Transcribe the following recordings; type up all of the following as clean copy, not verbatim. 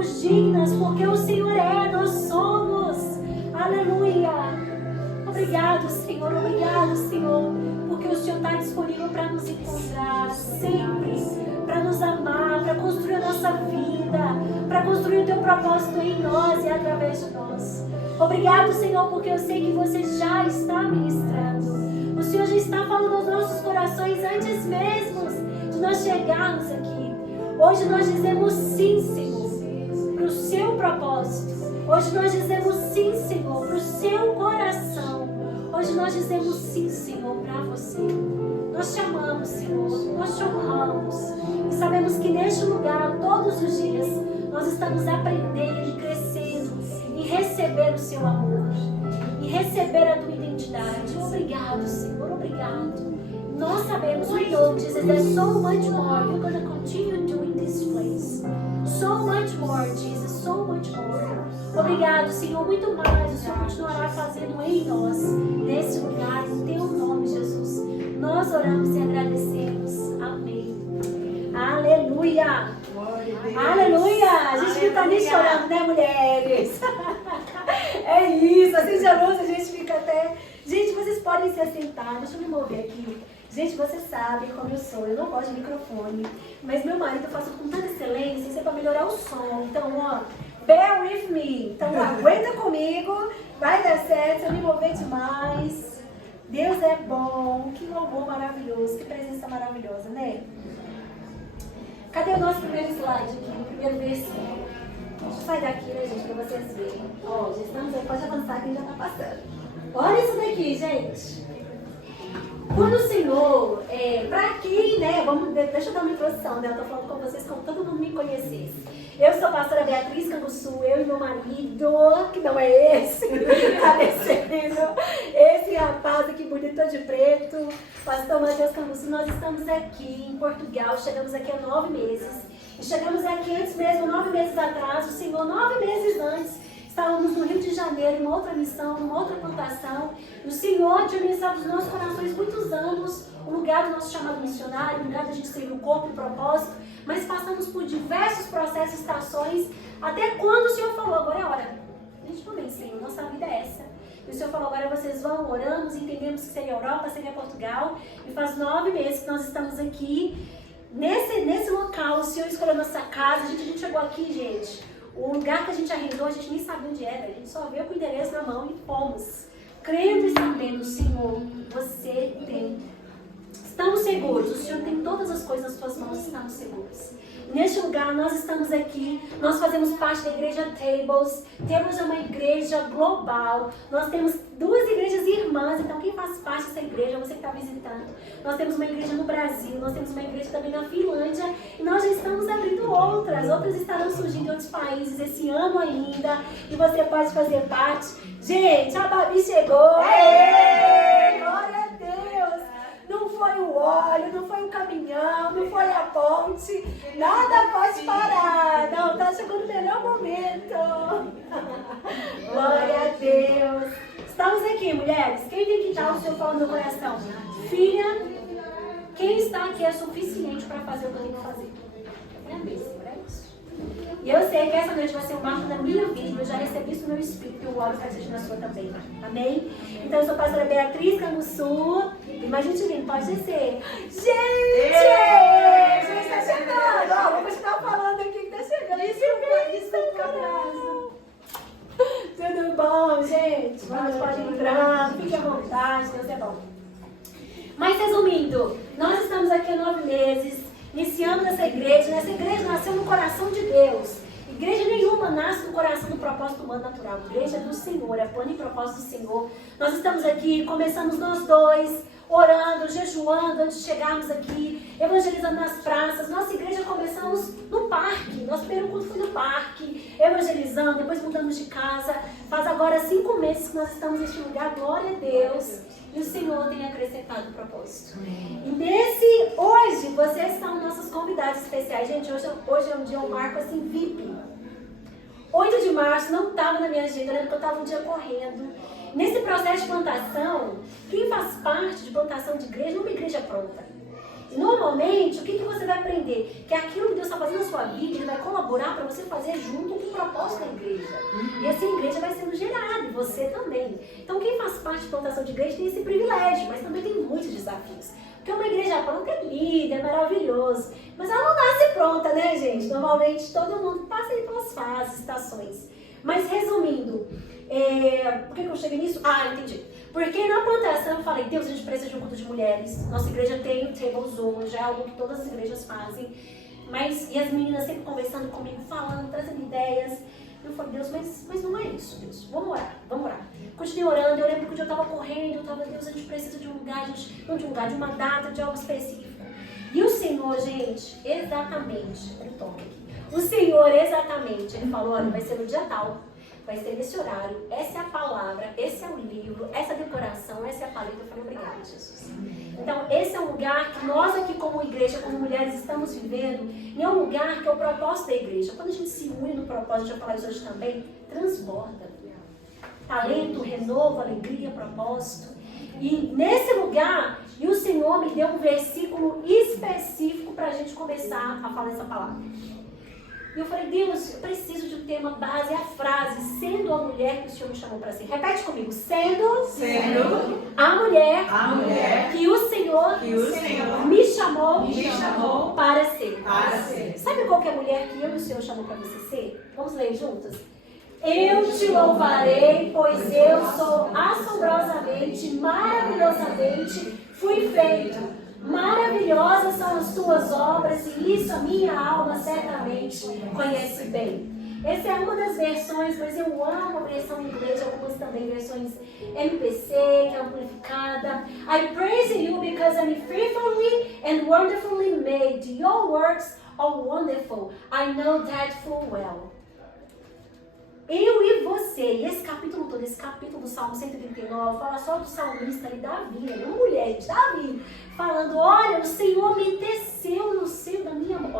somos dignas, porque o Senhor é, nós somos. Aleluia. Obrigado, Senhor, porque o Senhor está disponível para nos encontrar sempre, para nos amar, para construir a nossa vida, para construir o teu propósito em nós e através de nós. Obrigado, Senhor, porque eu sei que você já está ministrando. O Senhor já está falando aos nossos corações antes mesmo de nós chegarmos aqui. Hoje nós dizemos sim, Senhor, para o seu propósito. Hoje nós dizemos sim, Senhor, para o seu coração. Hoje nós dizemos sim, Senhor, para você. Nós te amamos, Senhor, nós te honramos. E sabemos que neste lugar, todos os dias, nós estamos aprendendo e crescendo em receber o seu amor, em receber a tua identidade. Obrigado, Senhor, obrigado. Nós sabemos, we know, Jesus, there's so much more. You're going to continue doing this place. So much more, Jesus, so much more. Obrigado, Senhor, muito mais. O Senhor continuará fazendo em nós, nesse lugar, em teu nome, Jesus. Nós oramos e agradecemos. Amém. Aleluia. Aleluia. A gente não está nem chorando, né, mulheres? É isso, assim de luz a gente fica até... Gente, vocês podem se assentar. Deixa eu me mover aqui. Gente, vocês sabem como eu sou. Eu não gosto de microfone. Mas meu marido faz com tanta excelência. Isso é para melhorar o som. Então, ó, bear with me. Então, aguenta comigo. Vai dar certo. Eu me mover demais. Deus é bom. Que louvor maravilhoso. Que presença maravilhosa, né? Cadê o nosso primeiro slide aqui? O primeiro versículo. Deixa eu sair daqui, né, gente, para vocês verem. Ó, já estamos aí. Pode avançar que já está passando. Olha isso daqui, gente. Quando o Senhor, para quem, né, deixa eu dar uma introdução, né, eu tô falando com vocês como todo mundo me conhecesse. Eu sou a pastora Beatriz Canguçu, eu e meu marido, que não é esse, tá descendo, esse rapaz aqui bonito de preto, pastor Matheus Canguçu, nós estamos aqui em Portugal, chegamos aqui há 9 meses. E chegamos aqui antes mesmo, 9 meses atrás, o Senhor, 9 meses antes, estávamos no Rio de Janeiro, em uma outra missão, numa outra plantação. O Senhor tinha ministrado nos nossos corações muitos anos, o lugar do nosso chamado missionário, o lugar da gente servir o corpo e o propósito, mas passamos por diversos processos e estações, até quando o Senhor falou, agora é a hora. A gente falou, Senhor, nossa vida é essa. E o Senhor falou, agora vocês vão, oramos, entendemos que seria Europa, seria Portugal, e faz 9 meses que nós estamos aqui. Nesse local, o Senhor escolheu nossa casa, a gente chegou aqui, gente. O lugar que a gente arrendou, a gente nem sabia onde era. A gente só veio com o endereço na mão e fomos. Crendo e sabendo, Senhor, você tem. Estamos seguros. O Senhor tem todas as coisas nas suas mãos, estamos seguros. Neste lugar, nós estamos aqui, nós fazemos parte da igreja Tables, temos uma igreja global, nós temos 2 igrejas irmãs, então quem faz parte dessa igreja, você que está visitando, nós temos uma igreja no Brasil, nós temos uma igreja também na Finlândia, e nós já estamos abrindo outras estarão surgindo em outros países esse ano ainda, e você pode fazer parte. Gente, a Babi chegou! Aê! Glória a Deus! Não foi o óleo, não foi o caminhão, não foi a ponte, nada pode parar. Não, tá chegando o melhor momento. Glória a Deus. Estamos aqui, mulheres. Quem tem que estar o Senhor falando no coração? Filha, quem está aqui é suficiente para fazer o que eu tenho que fazer. É isso. E eu sei que essa noite vai ser um marco da minha vida. Eu já recebi isso no meu espírito e o óleo vai ser na sua também. Amém? Então eu sou a pastora Beatriz Canguçu. Imagina vindo, pode descer. Gente! Gente, tá chegando. Ó, vou continuar falando aqui que tá chegando. Desculpa, atraso. Tudo bom, gente? Pode entrar, fique à vontade, Deus é bom. Mas resumindo, nós estamos aqui há 9 meses. Iniciando essa igreja nasceu no coração de Deus. Igreja nenhuma nasce no coração do propósito humano natural. Igreja do Senhor, é plano e propósito do Senhor. Nós estamos aqui, começamos nós dois, orando, jejuando antes de chegarmos aqui, evangelizando nas praças. Nossa igreja começamos no parque. Nosso primeiro culto foi no parque, evangelizando, depois mudamos de casa. Faz agora 5 meses que nós estamos neste lugar, glória a Deus. E o Senhor tem acrescentado o propósito. E hoje, vocês são nossos convidados especiais. Gente, hoje é um dia, eu marco assim, VIP. 8 de março, não estava na minha agenda, eu lembro que eu estava um dia correndo. Nesse processo de plantação, quem faz parte de plantação de igreja, não é uma igreja pronta. E normalmente, o que você vai aprender? Que aquilo que Deus está fazendo na sua vida, Ele vai colaborar para você fazer junto com o propósito da igreja. E assim a igreja vai sendo gerada, e você também. Então quem faz parte de plantação de igreja tem esse privilégio, mas também tem muitos desafios. Porque uma igreja pronta é linda, é maravilhoso. Mas ela não nasce pronta, né, gente? Normalmente todo mundo passa aí pelas fases, estações. Mas resumindo, por que eu cheguei nisso? Entendi. Porque na plantação eu falei, Deus, a gente precisa de um culto de mulheres. Nossa igreja tem o Table Zoom, já é algo que todas as igrejas fazem. E as meninas sempre conversando comigo, falando, trazendo ideias. Eu falei, Deus, mas não é isso, Deus. Vamos orar. Continuei orando, eu lembro que um dia eu estava correndo, Deus, a gente precisa de um lugar, de uma data, de algo específico. E o Senhor, gente, exatamente, ele toca aqui. O Senhor, exatamente, ele falou, olha, vai ser no dia tal, vai ser nesse horário, essa é a palavra, esse é o livro, essa é a decoração, essa é a paleta. Eu falei, obrigada, Jesus. Então, esse é um lugar que nós aqui como igreja, como mulheres, estamos vivendo, e é um lugar que é o propósito da igreja. Quando a gente se une no propósito, já falar isso hoje também, transborda. Talento, renovo, alegria, propósito. E nesse lugar, o Senhor me deu um versículo específico para a gente começar a falar essa palavra. E eu falei, Deus, eu preciso de um tema base, é a frase, sendo a mulher que o Senhor me chamou para ser. Repete comigo, sendo a mulher que o Senhor me chamou para ser. Sabe qual que é a mulher que eu e o Senhor chamou para você ser? Vamos ler juntas? Eu te louvarei, pois eu sou assombrosamente, maravilhosamente fui feito. Maravilhosas são as tuas obras e isso a minha alma certamente conhece bem. Essa é uma das versões, mas eu amo a versão em inglês, algumas também versões MPC, que é amplificada. I praise you because I'm fearfully and wonderfully made. Your works are wonderful. I know that full well. Eu e você, e esse capítulo todo, esse capítulo do Salmo 139, fala só do salmista e Davi, né? Uma mulher de Davi, falando, olha, o Senhor me teceu no seio da minha mãe,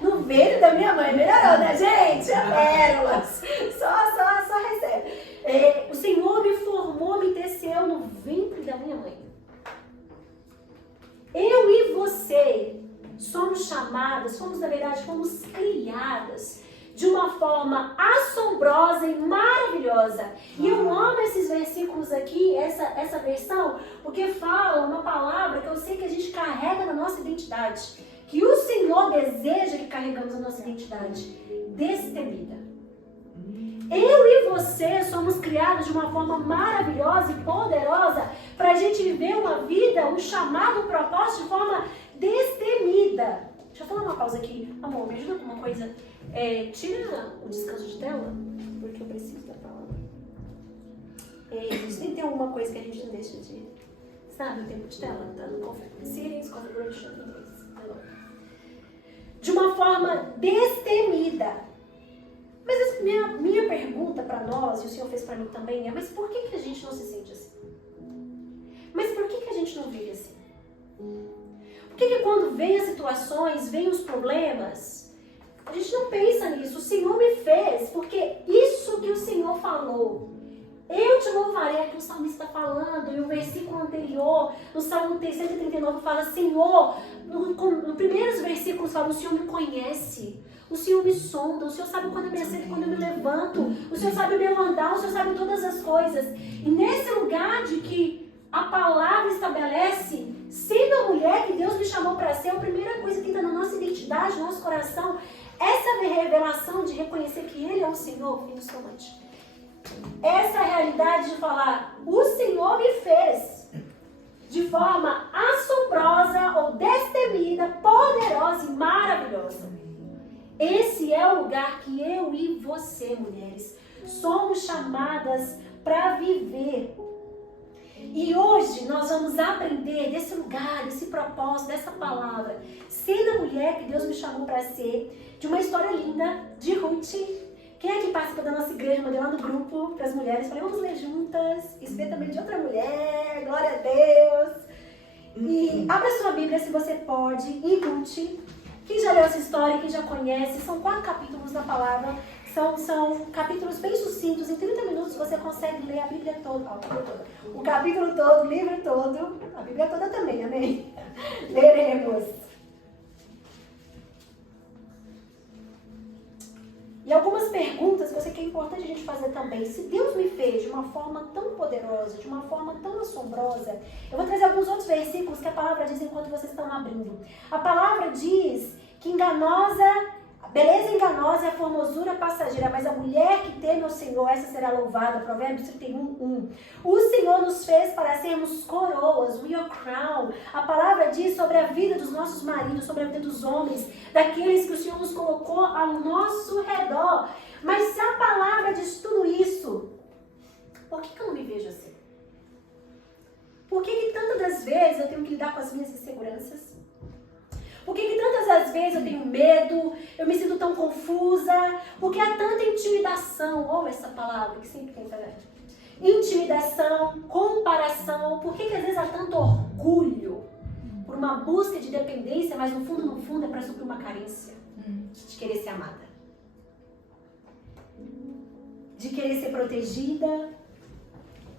no ventre da minha mãe, melhorou, né, gente? Pérolas, só recebe. O Senhor me formou, me teceu no ventre da minha mãe. Eu e você somos chamadas, na verdade, fomos criadas de uma forma assombrosa e maravilhosa. E eu amo esses versículos aqui, essa versão, porque fala uma palavra que eu sei que a gente carrega na nossa identidade. Que o Senhor deseja que carregamos a nossa identidade. Destemida. Eu e você somos criados de uma forma maravilhosa e poderosa para a gente viver uma vida, um chamado, um propósito de forma destemida. Deixa eu falar uma pausa aqui. Amor, me ajuda com uma coisa. Tira o descanso de tela, porque eu preciso da palavra. Tem que ter alguma coisa que a gente não deixa de... Sabe, o tempo de tela? Tá no Settings, Configuration, de uma forma destemida. Mas minha pergunta para nós, e o Senhor fez para mim também, mas por que a gente não se sente assim? Mas por que a gente não vive assim? Por que quando vem as situações, vem os problemas, a gente não pensa nisso? O Senhor me fez, porque isso que o Senhor falou, eu te louvarei, é que o salmista está falando, e o versículo anterior, no Salmo 139, fala, Senhor, no primeiros versículos fala, o Senhor me conhece, o Senhor me sonda, o Senhor sabe quando eu me assento, quando eu me levanto, o Senhor sabe o meu andar, o Senhor sabe todas as coisas. E nesse lugar de que a palavra estabelece, sendo a mulher que Deus me chamou para ser, a primeira coisa que está na nossa identidade, no nosso coração, essa revelação de reconhecer que Ele é o Senhor, instante. Essa realidade de falar, o Senhor me fez de forma assombrosa ou destemida, poderosa e maravilhosa. Esse é o lugar que eu e você, mulheres, somos chamadas para viver. E hoje nós vamos aprender desse lugar, desse propósito, dessa palavra, sendo a mulher que Deus me chamou para ser, de uma história linda de Ruth. Quem é que participa da nossa igreja? Mandei lá no grupo para as mulheres, falei, vamos ler juntas, isso vê também de outra mulher, glória a Deus. E abra sua Bíblia se você pode, em Ruth. Quem já leu essa história, quem já conhece, são 4 capítulos da palavra. São capítulos bem sucintos, em 30 minutos você consegue ler a Bíblia toda, o capítulo todo, o livro todo, a Bíblia toda também, amém? Leremos. E algumas perguntas que eu sei que é importante a gente fazer também. Se Deus me fez de uma forma tão poderosa, de uma forma tão assombrosa, eu vou trazer alguns outros versículos que a palavra diz enquanto vocês estão abrindo. A palavra diz que beleza enganosa é a formosura passageira, mas a mulher que teme ao Senhor, essa será louvada. Provérbios 31:1. O Senhor nos fez para sermos coroas, we are crown. A palavra diz sobre a vida dos nossos maridos, sobre a vida dos homens, daqueles que o Senhor nos colocou ao nosso redor. Mas se a palavra diz tudo isso, por que eu não me vejo assim? Por que tantas das vezes eu tenho que lidar com as minhas inseguranças? Por que tantas das vezes eu tenho medo, eu me sinto tão confusa? Porque há tanta intimidação, ou essa palavra que sempre tem, tá vendo? Intimidação, comparação. Por que às vezes há tanto orgulho? Por uma busca de dependência, mas no fundo é para suprir uma carência. De querer ser amada. De querer ser protegida.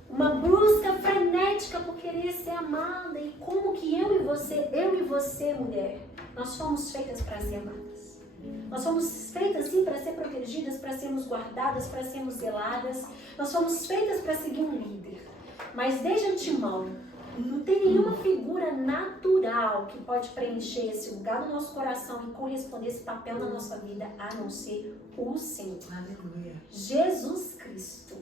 Uma busca frenética por querer ser amada. E como que eu e você, mulher, nós fomos feitas para ser amadas. Nós fomos feitas sim para ser protegidas, para sermos guardadas, para sermos zeladas. Nós fomos feitas para seguir um líder. Mas desde antemão, não tem nenhuma figura natural que pode preencher esse lugar no nosso coração e corresponder a esse papel na nossa vida, a não ser o Senhor. Aleluia. Jesus Cristo.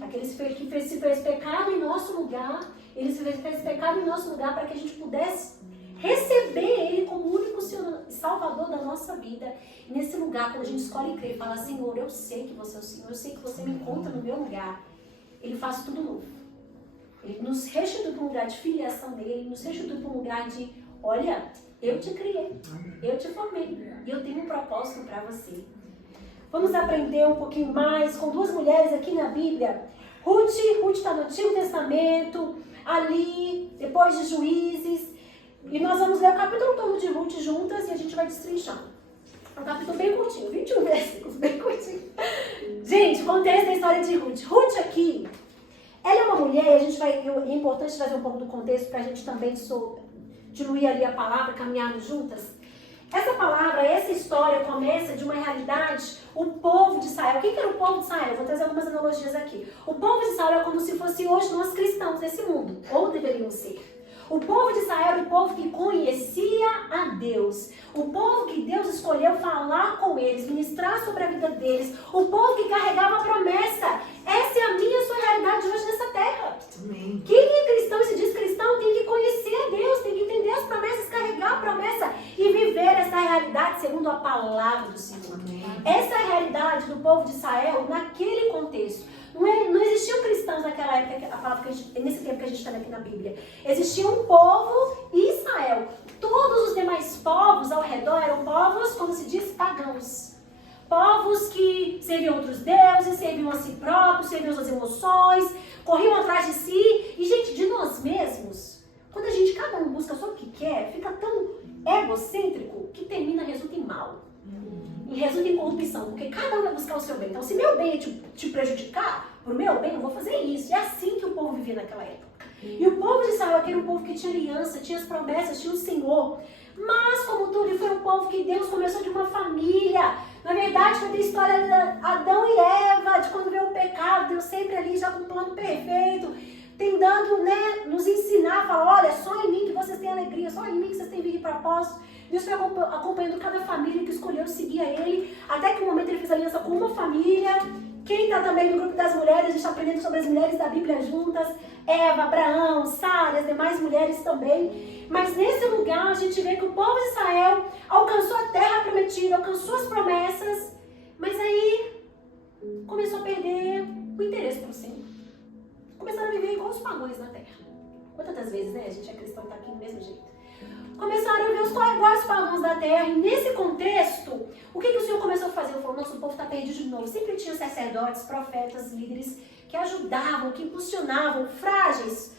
Aquele que fez pecado em nosso lugar, ele se fez pecado em nosso lugar para que a gente pudesse receber ele como o único Senhor, Salvador da nossa vida. E nesse lugar, quando a gente escolhe crer e fala, Senhor, eu sei que você é o Senhor, eu sei que você me encontra no meu lugar, ele faz tudo novo. Ele nos restitui para um lugar de filiação dele, ele nos restitui para um lugar de, olha, eu te criei, eu te formei, e eu tenho um propósito para você. Vamos aprender um pouquinho mais com duas mulheres aqui na Bíblia. Ruth está no Antigo Testamento, ali, depois de Juízes. E nós vamos ler o capítulo todo de Ruth juntas e a gente vai destrinchando. É um capítulo bem curtinho, 21 versículos, bem curtinho. Gente, contexto da história de Ruth. Ruth aqui, ela é uma mulher, é importante trazer um pouco do contexto para a gente também diluir ali a palavra, caminharmos juntas. Essa palavra, essa história começa de uma realidade, o povo de Israel. O que era o povo de Israel? Vou trazer algumas analogias aqui. O povo de Israel é como se fosse hoje nós cristãos desse mundo, ou deveríamos ser. O povo de Israel era o povo que conhecia a Deus. O povo que Deus escolheu falar com eles, ministrar sobre a vida deles. O povo que carregava a promessa. Essa é a minha e a sua realidade hoje nessa terra. Amém. Quem é cristão e se diz cristão tem que conhecer a Deus, tem que entender as promessas, carregar a promessa e viver essa realidade segundo a palavra do Senhor. Amém. Essa é a realidade do povo de Israel naquele contexto. Não existiam cristãos naquela época, a palavra nesse tempo que a gente está aqui na Bíblia. Existia um povo e Israel. Todos os demais povos ao redor eram povos, como se diz, pagãos. Povos que serviam outros deuses, serviam a si próprios, serviam suas emoções, corriam atrás de si. E, gente, de nós mesmos, quando cada um busca só o que quer, fica tão egocêntrico que resulta em mal. E resulta em corrupção, porque cada um vai buscar o seu bem. Então, se meu bem é te prejudicar, pro meu bem, eu vou fazer isso. E é assim que o povo vivia naquela época. E o povo de Israel era um povo que tinha aliança, tinha as promessas, tinha o Senhor. Mas, como tudo, foi um povo que Deus começou de uma família. Na verdade, vai ter a história de Adão e Eva, de quando veio o pecado, Deus sempre ali já com um plano perfeito, tentando, nos ensinar, falar, olha, só em mim que vocês têm alegria, só em mim que vocês têm vida e propósito. Deus foi acompanhando cada família que escolheu seguir a Ele, até que no momento Ele fez aliança com uma família. Quem está também no grupo das mulheres, a gente está aprendendo sobre as mulheres da Bíblia juntas, Eva, Abraão, Sara, as demais mulheres também. Mas nesse lugar a gente vê que o povo de Israel alcançou a terra prometida, alcançou as promessas, mas aí começou a perder o interesse pelo Senhor. Começaram a viver igual os pagões na terra. Quantas vezes, a gente é cristão e está aqui do mesmo jeito. Começaram a ver os iguais pagãos da terra. E nesse contexto, o que o Senhor começou a fazer? Ele falou, nosso povo está perdido de novo. Sempre tinha sacerdotes, profetas, líderes que ajudavam, que impulsionavam, frágeis,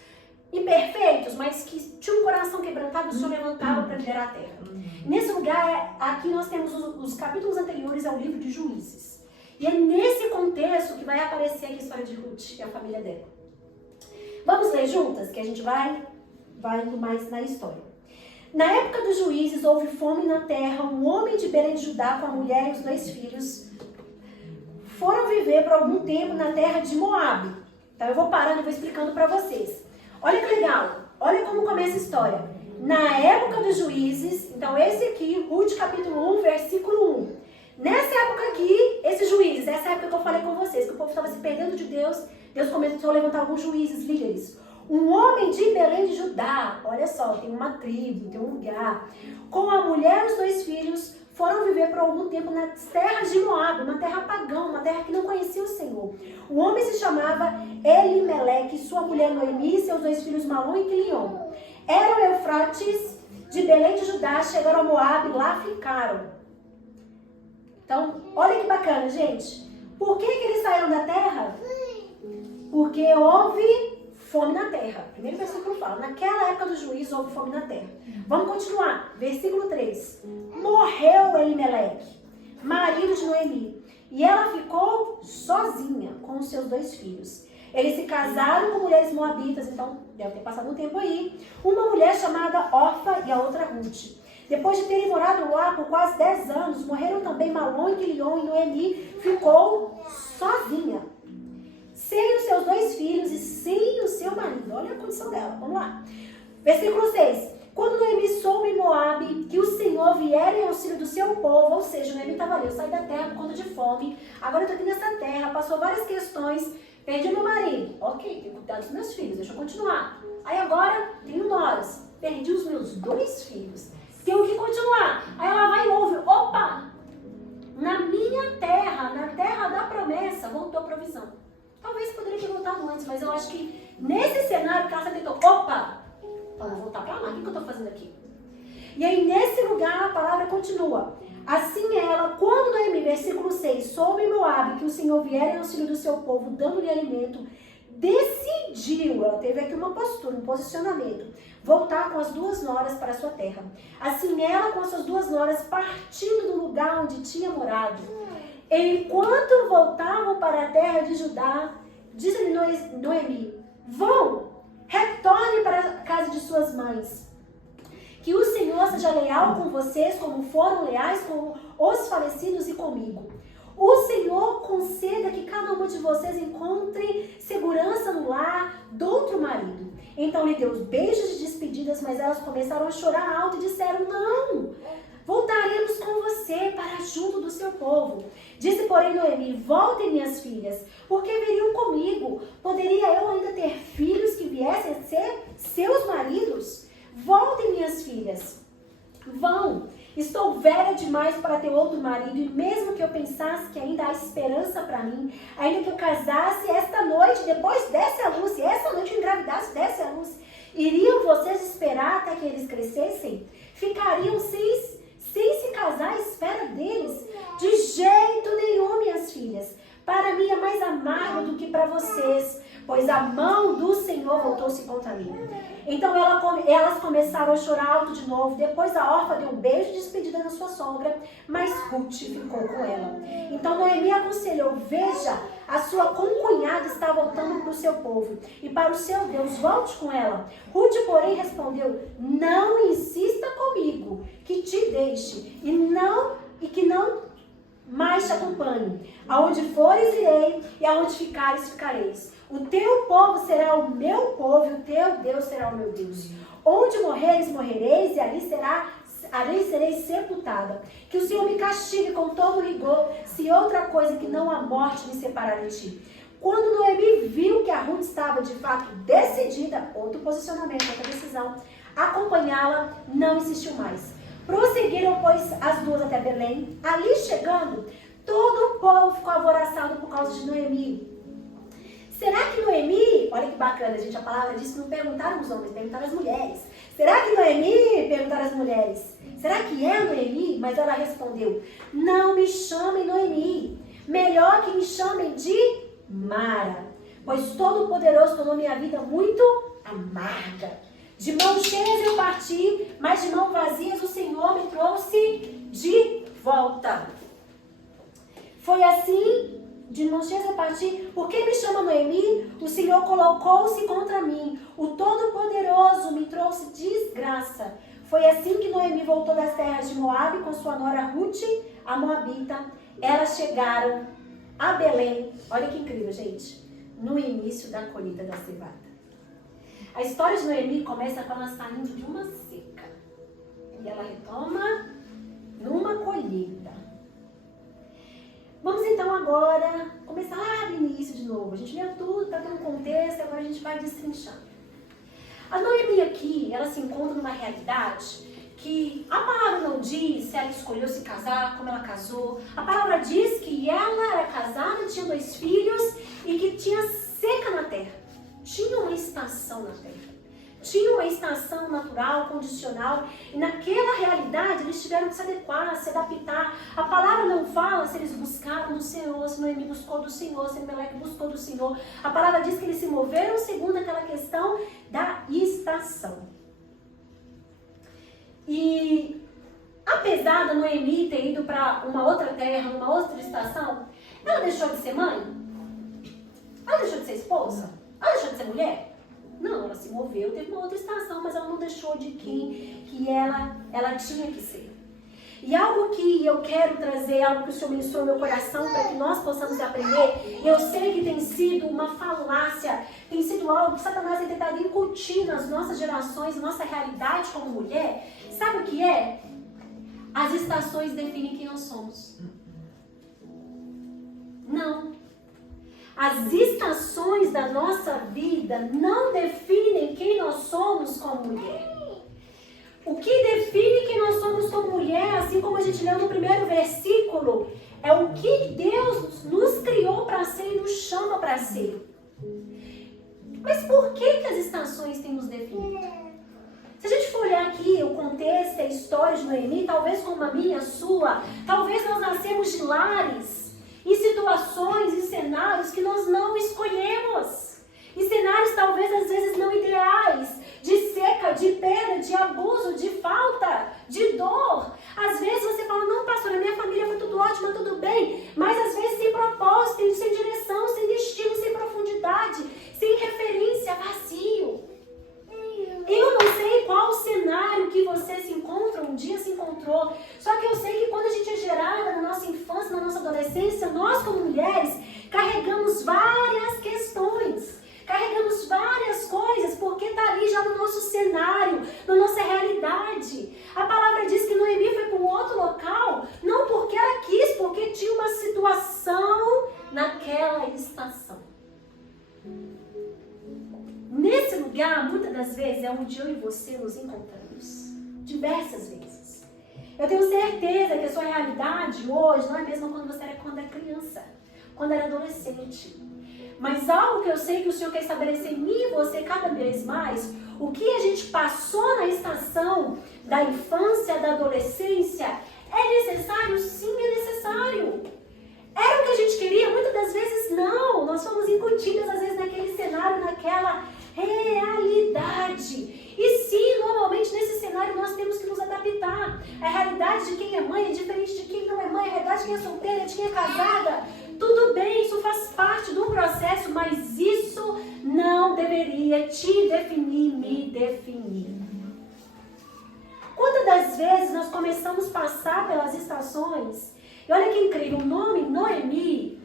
imperfeitos, mas que tinham um coração quebrantado, o Senhor levantava para liderar a terra. Nesse lugar, aqui nós temos os capítulos anteriores ao livro de Juízes. E é nesse contexto que vai aparecer aqui a história de Ruth e a família dela. Vamos ler juntas, que a gente vai indo mais na história. Na época dos juízes, houve fome na terra. Um homem de Belém de Judá, com a mulher e os 2 filhos, foram viver por algum tempo na terra de Moabe. Então eu vou parando e vou explicando para vocês. Olha que legal, olha como começa a história. Na época dos juízes, então esse aqui, Ruth capítulo 1, versículo 1. Nessa época aqui, esses juízes, essa época que eu falei com vocês, que o povo estava se perdendo de Deus, Deus começou a levantar alguns juízes, líderes. Um homem de Belém de Judá, olha só, tem uma tribo, tem um lugar, com a mulher e os 2 filhos, foram viver por algum tempo nas terras de Moabe, uma terra pagã, uma terra que não conhecia o Senhor. O homem se chamava Elimeleque, sua mulher Noemi e seus 2 filhos Malom e Quilion. Eram Eufrates de Belém de Judá, chegaram a Moabe, lá ficaram. Então, olha que bacana, gente. Por que eles saíram da terra? Porque houve fome na terra. Primeiro versículo fala, naquela época do juízo houve fome na terra. Vamos continuar. Versículo 3. Morreu Elimeleque, marido de Noemi, e ela ficou sozinha com os seus 2 filhos. Eles se casaram com mulheres moabitas, então deve ter passado um tempo aí. Uma mulher chamada Orfa e a outra Ruth. Depois de terem morado lá por quase 10 anos, morreram também Malom e Quilion, e Noemi ficou sozinha. Sem os seus 2 filhos e sem o seu marido. Olha a condição dela, vamos lá. Versículo 6. Quando Noemi soube em Moabe que o Senhor viera em auxílio do seu povo, ou seja, Noemi estava ali, eu saí da terra por conta de fome, agora eu estou aqui nessa terra, passou várias questões, perdi meu marido, ok, tenho que cuidar dos meus filhos, deixa eu continuar. Aí agora, tenho noras, perdi os meus 2 filhos, tenho que continuar. Aí ela vai e ouve, opa, na minha terra, na terra da promessa, voltou a provisão. Talvez poderia ter voltado antes, mas eu acho que nesse cenário que ela se tentou, opa, vou voltar pra lá, o que eu estou fazendo aqui? E aí nesse lugar a palavra continua. Assim ela, quando Noemi, versículo 6, soube em Moabe que o Senhor viera em auxílio do seu povo, dando-lhe alimento, decidiu, ela teve aqui uma postura, um posicionamento, voltar com as 2 noras para a sua terra. Assim ela, com as suas 2 noras, partindo do lugar onde tinha morado. Enquanto voltavam para a terra de Judá, disse-lhe Noemi, vão, retorne para a casa de suas mães. Que o Senhor seja leal com vocês, como foram leais com os falecidos e comigo. O Senhor conceda que cada uma de vocês encontre segurança no lar do outro marido. Então lhe deu beijos de despedidas, mas elas começaram a chorar alto e disseram, não, voltaremos com você para junto do seu povo. Disse, porém, Noemi, voltem, minhas filhas, porque viriam comigo. Poderia eu ainda ter filhos que viessem a ser seus maridos? Voltem, minhas filhas. Vão. Estou velha demais para ter outro marido, e mesmo que eu pensasse que ainda há esperança para mim, ainda que eu casasse esta noite, depois desse a luz, e essa noite eu engravidasse, desse a luz, iriam vocês esperar até que eles crescessem? Ficariam sem se casar à espera deles? De jeito nenhum, minhas filhas. Para mim é mais amargo do que para vocês, pois a mão do Senhor voltou-se contra mim. Então elas começaram a chorar alto de novo. Depois a órfã deu um beijo de despedida na sua sogra, mas Ruth ficou com ela. Então Noemi aconselhou, veja, a sua concunhada está voltando para o seu povo e para o seu Deus, volte com ela. Ruth, porém, respondeu, não insista comigo, que te deixe e que não mais te acompanhe. Aonde fores, irei, e aonde ficares, ficareis. O teu povo será o meu povo, e o teu Deus será o meu Deus. Onde morreres, morrereis, e ali sereis sepultada. Que o Senhor me castigue com todo rigor, se outra coisa que não a morte me separar de ti. Quando Noemi viu que a Ruth estava de fato decidida, outro posicionamento, outra decisão, acompanhá-la, não insistiu mais. Prosseguiram, pois, as 2 até Belém. Ali chegando, todo o povo ficou alvoroçado por causa de Noemi. Será que Noemi, olha que bacana, gente, a palavra diz que não perguntaram os homens, perguntaram as mulheres. Será que Noemi, perguntaram as mulheres, será que é Noemi? Mas ela respondeu, não me chamem Noemi, melhor que me chamem de Mara, pois Todo-Poderoso tornou minha vida muito amarga. De mãos cheias eu parti, mas de mãos vazias o Senhor me trouxe de volta. Foi assim, de mãos cheias eu parti, por que me chama Noemi? O Senhor colocou-se contra mim, o Todo-Poderoso me trouxe desgraça. Foi assim que Noemi voltou das terras de Moabe com sua nora Ruth, a Moabita. Elas chegaram a Belém. Olha que incrível, gente. No início da colheita da cevada. A história de Noemi começa com ela saindo de uma seca. E ela retoma numa colheita. Vamos então agora começar lá no início de novo. A gente leu tudo, está dando um contexto, agora a gente vai destrinchando. A Noemi aqui, ela se encontra numa realidade que a palavra não diz se ela escolheu se casar, como ela casou. A palavra diz que ela era casada, tinha 2 filhos e que tinha seca na terra. Tinha uma estação na terra. Tinha uma estação natural, condicional, e naquela realidade eles tiveram que se adequar, se adaptar. A palavra não fala se eles buscaram do Senhor, se Noemi buscou do Senhor, se Meleque buscou do Senhor. A palavra diz que eles se moveram segundo aquela questão da estação. E apesar da Noemi ter ido para uma outra terra, uma outra estação, ela deixou de ser mãe? Ela deixou de ser esposa? Ela deixou de ser mulher? Não, ela se moveu, teve uma outra estação, mas ela não deixou de quem que ela tinha que ser. E algo que eu quero trazer, algo que o Senhor ministrou no meu coração para que nós possamos aprender, e eu sei que tem sido uma falácia, tem sido algo que Satanás tem tentado incutir nas nossas gerações, nossa realidade como mulher. Sabe o que é? As estações definem quem nós somos. Não. As estações da nossa vida não definem quem nós somos como mulher. O que define quem nós somos como mulher, assim como a gente leu no primeiro versículo, é o que Deus nos criou para ser e nos chama para ser. Mas por que as estações têm nos definido? Se a gente for olhar aqui o contexto, a história de Noemi, talvez como a minha, a sua, talvez nós nascemos de lares, em situações, em cenários que nós não escolhemos. Em cenários talvez às vezes não ideais, de seca, de perda, de abuso, de falta, de dor. Às vezes você fala, não pastor, a minha família foi tudo ótimo, tudo bem. Mas às vezes sem propósito, sem direção, sem destino, sem profundidade, sem referência, vazio. Eu não sei qual o cenário que você se encontra, um dia se encontrou. Só que eu sei que quando a gente é gerada na nossa infância, na nossa adolescência, nós como mulheres carregamos várias questões. Carregamos várias coisas, porque está ali já no nosso cenário, na nossa realidade. A palavra diz que Noemi foi para um outro local, não porque ela quis, porque tinha uma situação naquela estação. Nesse lugar, muitas das vezes, é onde eu e você nos encontramos. Diversas vezes. Eu tenho certeza que a sua realidade hoje não é a mesma quando era criança, quando era adolescente. Mas algo que eu sei que o Senhor quer estabelecer em mim e você cada vez mais, o que a gente passou na estação da infância, da adolescência, é necessário? Sim, é necessário. Era o que a gente queria? Muitas das vezes não. Nós fomos incutidas às vezes naquele cenário, naquela realidade. E sim, normalmente nesse cenário nós temos que nos adaptar. A realidade de quem é mãe é diferente de quem não é mãe. A realidade de quem é solteira, de quem é casada. Tudo bem, isso faz parte do processo, mas isso não deveria te definir, me definir. Quantas das vezes nós começamos a passar pelas estações, e olha que incrível, o nome Noemi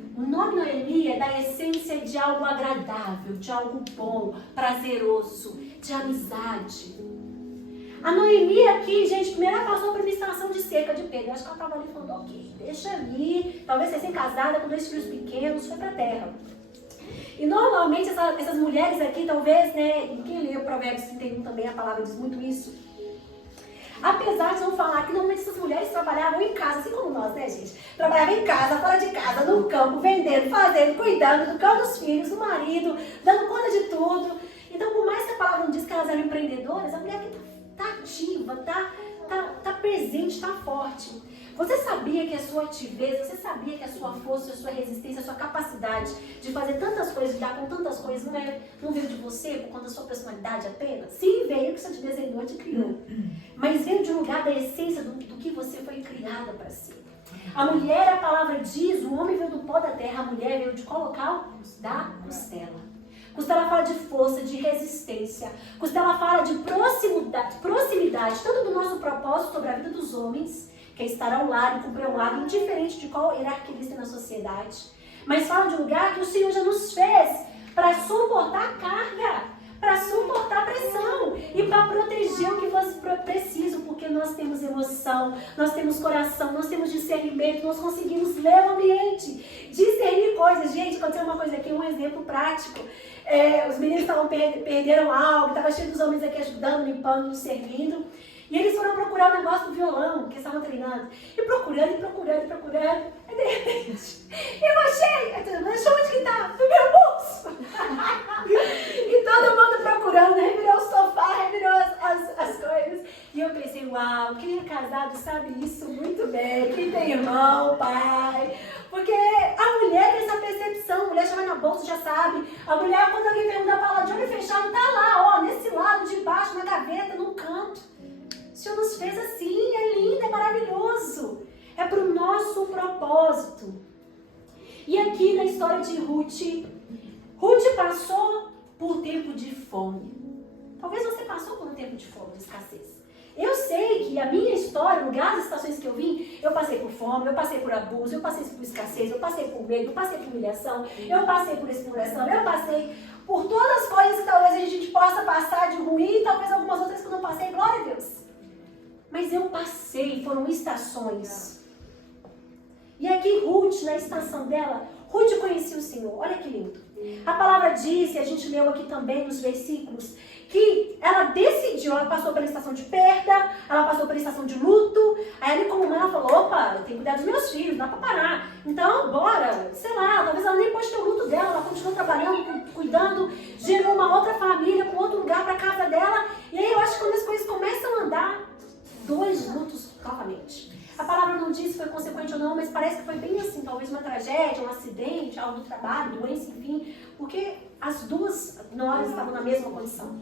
é da essência de algo agradável, de algo bom, prazeroso, de amizade. A Noemi aqui, gente, primeiro ela passou por uma estação de seca, de perda. Eu acho que ela estava ali falando, ok, deixa ali, talvez recém-casada, com 2 filhos pequenos, foi para a terra. E normalmente essas mulheres aqui, talvez, né, e quem lê o Provérbios 31 também, a palavra diz muito isso. Apesar de não falar que normalmente essas mulheres trabalhavam em casa, assim como nós, né, gente? Trabalhavam em casa, fora de casa, no campo, vendendo, fazendo, cuidando do cão dos filhos, do marido, dando conta de tudo. Então, por mais que a palavra não diz que elas eram empreendedoras, a mulher aqui tá ativa, tá presente, está forte. Você sabia que a sua ativez, você sabia que a sua força, a sua resistência, a sua capacidade de fazer tantas coisas, de lidar com tantas coisas, não veio de você por conta da sua personalidade apenas? Sim, veio que o Senhor te desenhou e te criou. Mas veio de um lugar da essência do que você foi criada para ser. A mulher, a palavra diz, o homem veio do pó da terra, a mulher veio de qual local? Da costela. Costela fala de força, de resistência. Costela fala de proximidade, tanto do nosso propósito sobre a vida dos homens, que é estar ao lado e cumprir um lado, indiferente de qual hierarquia eles têm na sociedade. mas fala de um lugar que o Senhor já nos fez para suportar a carga, para suportar a pressão e para proteger o que você precisa, porque nós temos emoção, nós temos coração, nós temos discernimento, nós conseguimos ler o ambiente, discernir coisas. Gente, aconteceu uma coisa aqui, um exemplo prático. Os meninos perderam algo, estava cheio dos homens aqui ajudando, limpando, nos servindo. E eles foram procurar o negócio do violão, que estavam treinando. E procurando. Aí de repente, eu achei. Aí todo mundo achou onde que tá? No meu bolso. E todo mundo procurando, revirou o sofá, revirou as coisas. E eu pensei, uau, quem é casado sabe isso muito bem. Quem tem irmão, pai. Porque a mulher tem essa percepção, a mulher já vai na bolsa, já sabe. A mulher, quando alguém pergunta pra ela de olho fechado, tá lá, ó, nesse lado de baixo, na gaveta, no canto. O Senhor nos fez assim, é lindo, é maravilhoso. É para o nosso propósito. E aqui na história de Ruth passou por tempo de fome. Talvez você passou por um tempo de fome, de escassez. Eu sei que a minha história, no lugar das situações que eu vim, eu passei por fome, eu passei por abuso, eu passei por escassez, eu passei por medo, eu passei por humilhação, eu passei por exploração, eu passei por todas as coisas que talvez a gente possa passar de ruim, talvez algumas outras que eu não passei, glória a Deus. Mas eu passei, foram estações. E aqui Ruth, na estação dela, Ruth conhecia o Senhor. Olha que lindo. A palavra diz, e a gente leu aqui também nos versículos, que ela decidiu, ela passou pela estação de perda, ela passou pela estação de luto. Aí ela, como mãe, ela falou, opa, eu tenho que cuidar dos meus filhos, não dá pra parar. Então, bora, sei lá, talvez ela nem pode ter o luto dela, ela continuou trabalhando, cuidando, gerou uma outra família, com outro lugar pra casa dela. E aí eu acho que quando as coisas começam a andar, 2 lutos novamente. A palavra não diz se foi consequente ou não, mas parece que foi bem assim, talvez uma tragédia, um acidente, algo do trabalho, doença, enfim, porque as 2 noras estavam na mesma condição.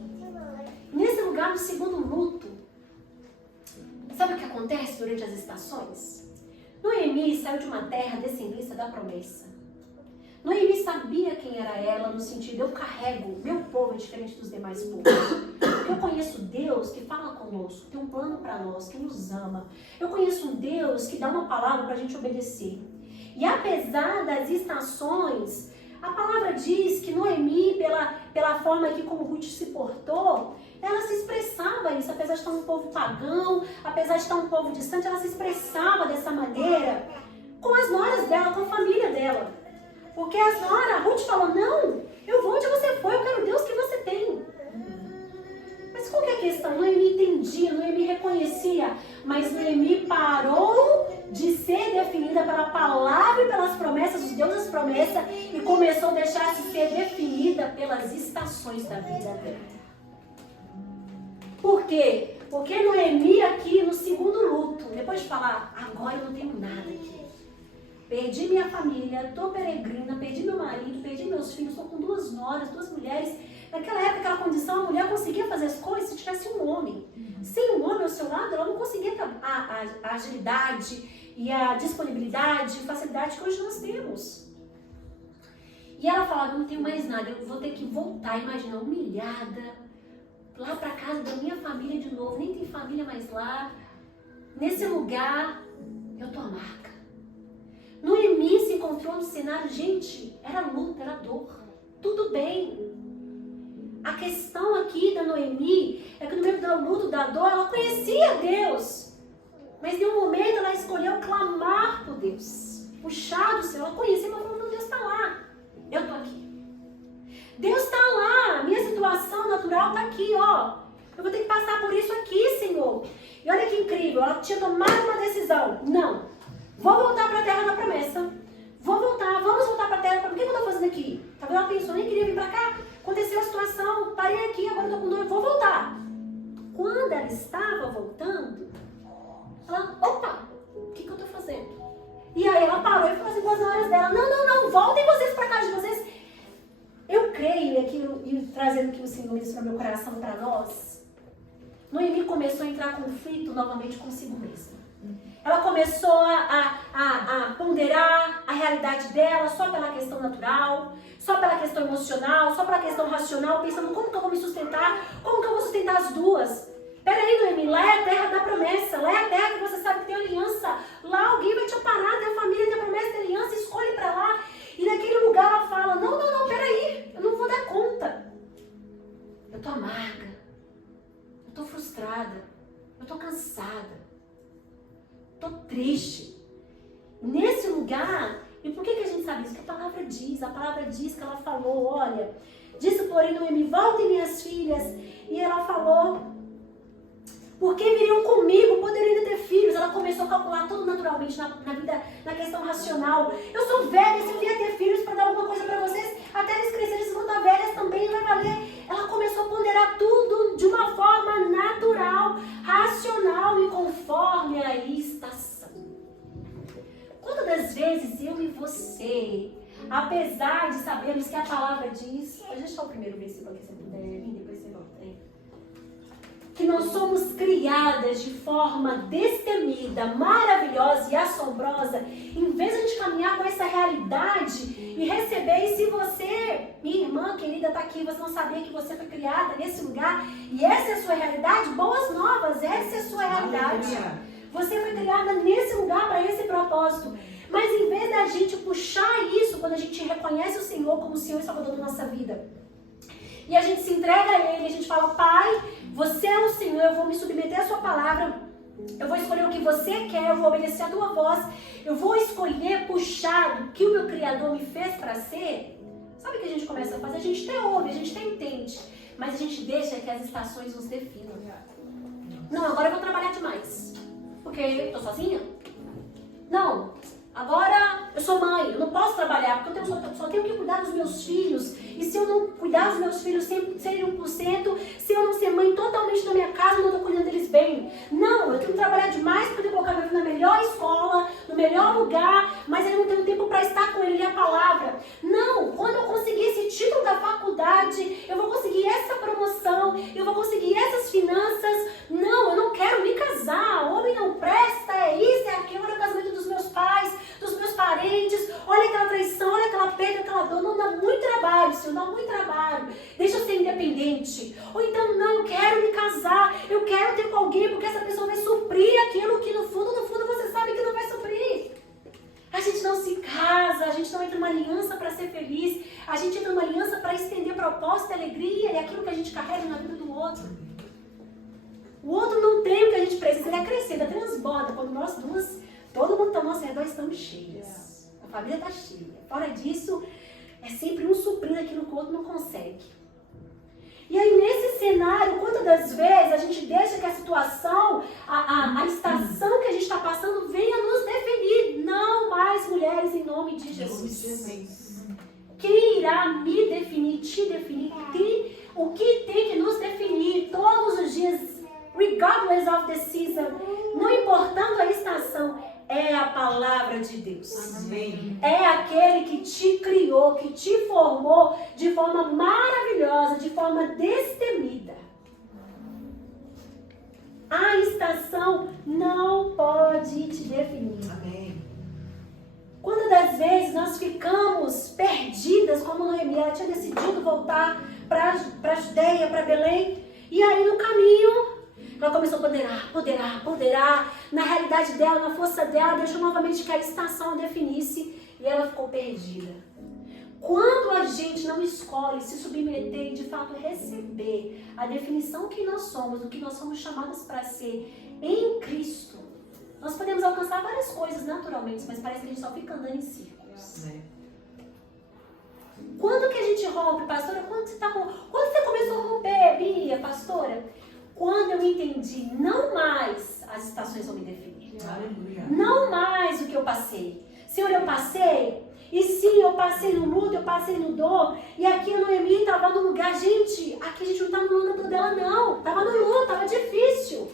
Nesse lugar, no segundo luto, sabe o que acontece durante as estações? Noemi saiu de uma terra descendência da promessa. Noemi sabia quem era ela, no sentido, eu carrego, meu povo é diferente dos demais povos. Eu conheço Deus que fala conosco, tem um plano para nós, que nos ama. Eu conheço um Deus que dá uma palavra para a gente obedecer. E apesar das estações, a palavra diz que Noemi, pela forma que como Ruth se portou, ela se expressava isso, apesar de estar um povo pagão, apesar de estar um povo distante, ela se expressava dessa maneira com as noras dela, com a família dela. Porque as noras, Ruth falou, não, eu vou onde você foi, eu quero o Deus que você tem. Mas qual que é a questão? Noemi entendia, Noemi reconhecia, mas Noemi parou de ser definida pela palavra e pelas promessas, os deuses das promessas, e começou a deixar-se ser definida pelas estações da vida dela. Por quê? Porque Noemi aqui no segundo luto, depois de falar, agora eu não tenho nada aqui. Perdi minha família, estou peregrina, perdi meu marido, perdi meus filhos, estou com 2 noras, 2 mulheres. Naquela época, aquela condição, a mulher conseguia fazer as coisas se tivesse um homem. Sem um homem ao seu lado, ela não conseguia ter a agilidade e a disponibilidade, facilidade que hoje nós temos. E ela falava, não tenho mais nada, eu vou ter que voltar, imagina, humilhada, lá para casa da minha família de novo, nem tem família mais lá. Nesse lugar, eu tô amarga. Noemi se encontrou no cenário, gente, era luta, era dor, tudo bem. A questão aqui da Noemi é que no meio do luto, da dor, ela conhecia Deus. Mas em um momento ela escolheu clamar por Deus. Puxar do céu, ela conhecia, mas falou, Deus está lá. Eu estou aqui. Deus está lá, minha situação natural está aqui, ó. Eu vou ter que passar por isso aqui, Senhor. E olha que incrível, ela tinha tomado uma decisão. Não, vou voltar para a terra da promessa. Vamos voltar para a terra. O que eu estou fazendo aqui? Talvez ela pensou, nem queria vir para cá. Aconteceu a situação, parei aqui, agora estou com dor, vou voltar. Quando ela estava voltando, ela, opa, o que eu estou fazendo? E aí ela parou e falou assim com as horas dela, não, voltem vocês para casa de vocês. Eu creio, e trazendo aqui o Senhor ministrou meu coração para nós, Noemi começou a entrar em conflito novamente consigo mesma. Ela começou a ponderar a realidade dela só pela questão natural, só pela questão emocional, só pela questão racional, pensando como que eu vou me sustentar, como que eu vou sustentar as duas. Peraí, Noemi, lá é a terra da promessa, lá é a terra que você sabe que tem aliança, lá alguém vai te aparar, tem a família, tem a promessa, tem aliança, escolhe pra lá. E naquele lugar, e por que a gente sabe isso? Porque a palavra diz que ela falou, olha, disse porém Noemi, voltem minhas filhas, e ela falou, porque viriam comigo, poderiam ainda ter filhos. Ela começou a calcular tudo naturalmente na vida, na questão racional. Eu sou velha, se eu vier ter filhos para dar alguma coisa para vocês, até eles crescerem, eles vão estar velhas também, não vai valer. Ela começou a ponderar tudo de uma forma natural, racional e conforme a estação. Quantas das vezes eu e você, apesar de sabermos que a palavra diz, deixa eu deixar o primeiro versículo aqui, se você puder vir, depois você volta aí. Que nós somos criadas de forma destemida, maravilhosa e assombrosa, em vez de a gente caminhar com essa realidade e receber, e se você, minha irmã querida, está aqui, você não sabia que você foi criada nesse lugar, e essa é a sua realidade, boas novas, essa é a sua realidade. Você foi criada nesse lugar para esse propósito. Mas em vez da gente puxar isso, quando a gente reconhece o Senhor como o Senhor e Salvador da nossa vida, e a gente se entrega a Ele, a gente fala, Pai, você é o Senhor, eu vou me submeter à sua palavra, eu vou escolher o que você quer, eu vou obedecer a tua voz, eu vou escolher puxar o que o meu Criador me fez para ser. Sabe o que a gente começa a fazer? A gente até ouve, a gente até entende, mas a gente deixa que as estações nos definam. Não, agora eu vou trabalhar demais, porque eu tô sozinha? Não, agora eu sou mãe, eu não posso trabalhar, porque eu só tenho que cuidar dos meus filhos. E se eu não cuidar dos meus filhos 100%, se eu não ser mãe totalmente da minha casa, eu não estou cuidando deles bem. Não, eu tenho que trabalhar demais para poder colocar meu filho na melhor escola, no melhor lugar, mas eu não tenho tempo para estar com ele e a palavra. Não, quando eu conseguir esse título da faculdade, eu vou conseguir essa promoção, eu vou conseguir essas finanças. Não, eu não quero me casar, homem não presta, é isso, é aquilo, olha o casamento dos meus pais, dos meus parentes, olha aquela traição, olha aquela perda, aquela dor, não dá muito trabalho, Senhor, dá muito trabalho, deixa eu ser independente. Ou então, não, eu quero me casar, eu quero ter com alguém, porque essa pessoa vai suprir aquilo que no fundo você sabe que não vai suprir. A gente não se casa, a gente não entra numa aliança para ser feliz, a gente entra numa aliança para estender propósito, alegria e aquilo que a gente carrega na vida do outro. O outro não tem o que a gente precisa, ele acrescenta, transborda, quando nós duas, todo mundo está ao nosso redor, estamos cheias. A família está cheia. Fora disso, é sempre um suprindo aquilo que o outro não consegue. E aí, nesse cenário, quantas das vezes a gente deixa que a situação, a estação que a gente está passando venha nos definir. Não mais mulheres em nome de Jesus. Quem irá me definir, te definir? O que tem que nos definir todos os dias, regardless of the season, não importando a estação, é a palavra de Deus. Amém. É aquele que te criou, que te formou de forma maravilhosa, de forma destemida. A estação não pode te definir. Amém. Quantas das vezes nós ficamos perdidas, como Noemi, ela tinha decidido voltar para a Judeia, para Belém, e aí no caminho ela começou a ponderar, na realidade dela, na força dela, deixou novamente que a estação definisse e ela ficou perdida. Quando a gente não escolhe se submeter e de fato receber a definição que nós somos, do que nós somos chamadas para ser em Cristo, nós podemos alcançar várias coisas naturalmente, mas parece que a gente só fica andando em círculos. Quando que a gente rompe, pastora? Quando você começou a romper, Bia, pastora? Quando eu entendi, não mais as estações vão me definir. Aleluia. Não mais o que eu passei. Senhor, eu passei. E sim, eu passei no luto, eu passei no dor. E aqui a Noemi estava no lugar. Gente, aqui a gente não está no luto dela, não. Estava no luto, estava difícil.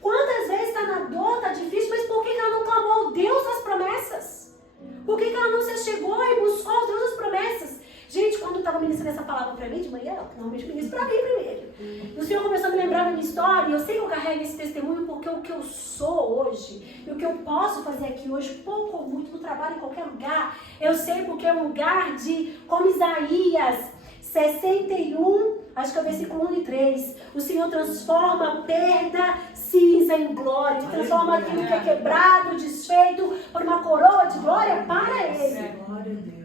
Quantas vezes está na dor, está difícil, mas por que ela não clamou ao Deus das promessas? Por que ela não se chegou e buscou o Deus das promessas? Gente, quando eu estava ministrando essa palavra para mim de manhã, normalmente eu ministro para mim primeiro. E o Senhor começou a me lembrar da minha história, e eu sei que eu carrego esse testemunho porque o que eu sou hoje, e o que eu posso fazer aqui hoje, pouco ou muito, no trabalho, em qualquer lugar, eu sei porque é um lugar de, como Isaías 61, acho que é o versículo 1 e 3, o Senhor transforma perda, cinza em glória, Ele transforma aquilo que é quebrado, desfeito, por uma coroa de glória para Ele. Glória a Deus.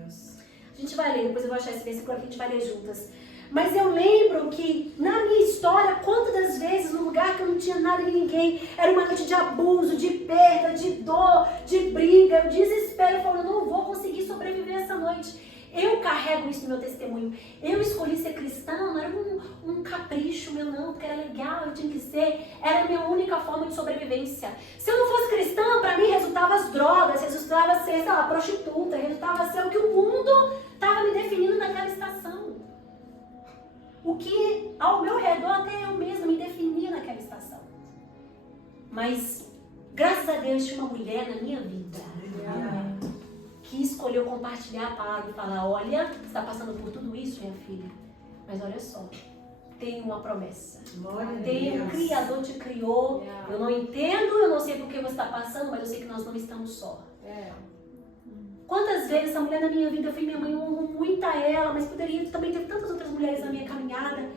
A gente vai ler, depois eu vou achar esse versículo aqui, a gente vai ler juntas. Mas eu lembro que na minha história, quantas das vezes no lugar que eu não tinha nada de ninguém, era uma noite de abuso, de perda, de dor, de briga, desespero, falando, eu não vou conseguir sobreviver essa noite. Eu carrego isso no meu testemunho. Eu escolhi ser cristã, não era um capricho meu não, porque era legal, eu tinha que ser. Era a minha única forma de sobrevivência. Se eu não fosse cristã, pra mim resultava as drogas, resultava ser, sei lá, prostituta, resultava ser o que o mundo estava me definindo naquela estação. O que ao meu redor, até eu mesma me definia naquela estação. Mas, graças a Deus, tinha uma mulher na minha vida. Que escolheu compartilhar a palavra e falar, olha, você está passando por tudo isso, minha filha, mas olha só, tem uma promessa. Tem um Criador te criou, eu não entendo, eu não sei por que você está passando, mas eu sei que nós não estamos só. Quantas vezes essa mulher na minha vida, minha mãe, eu amo muito a ela, mas poderia também ter tantas outras mulheres na minha caminhada.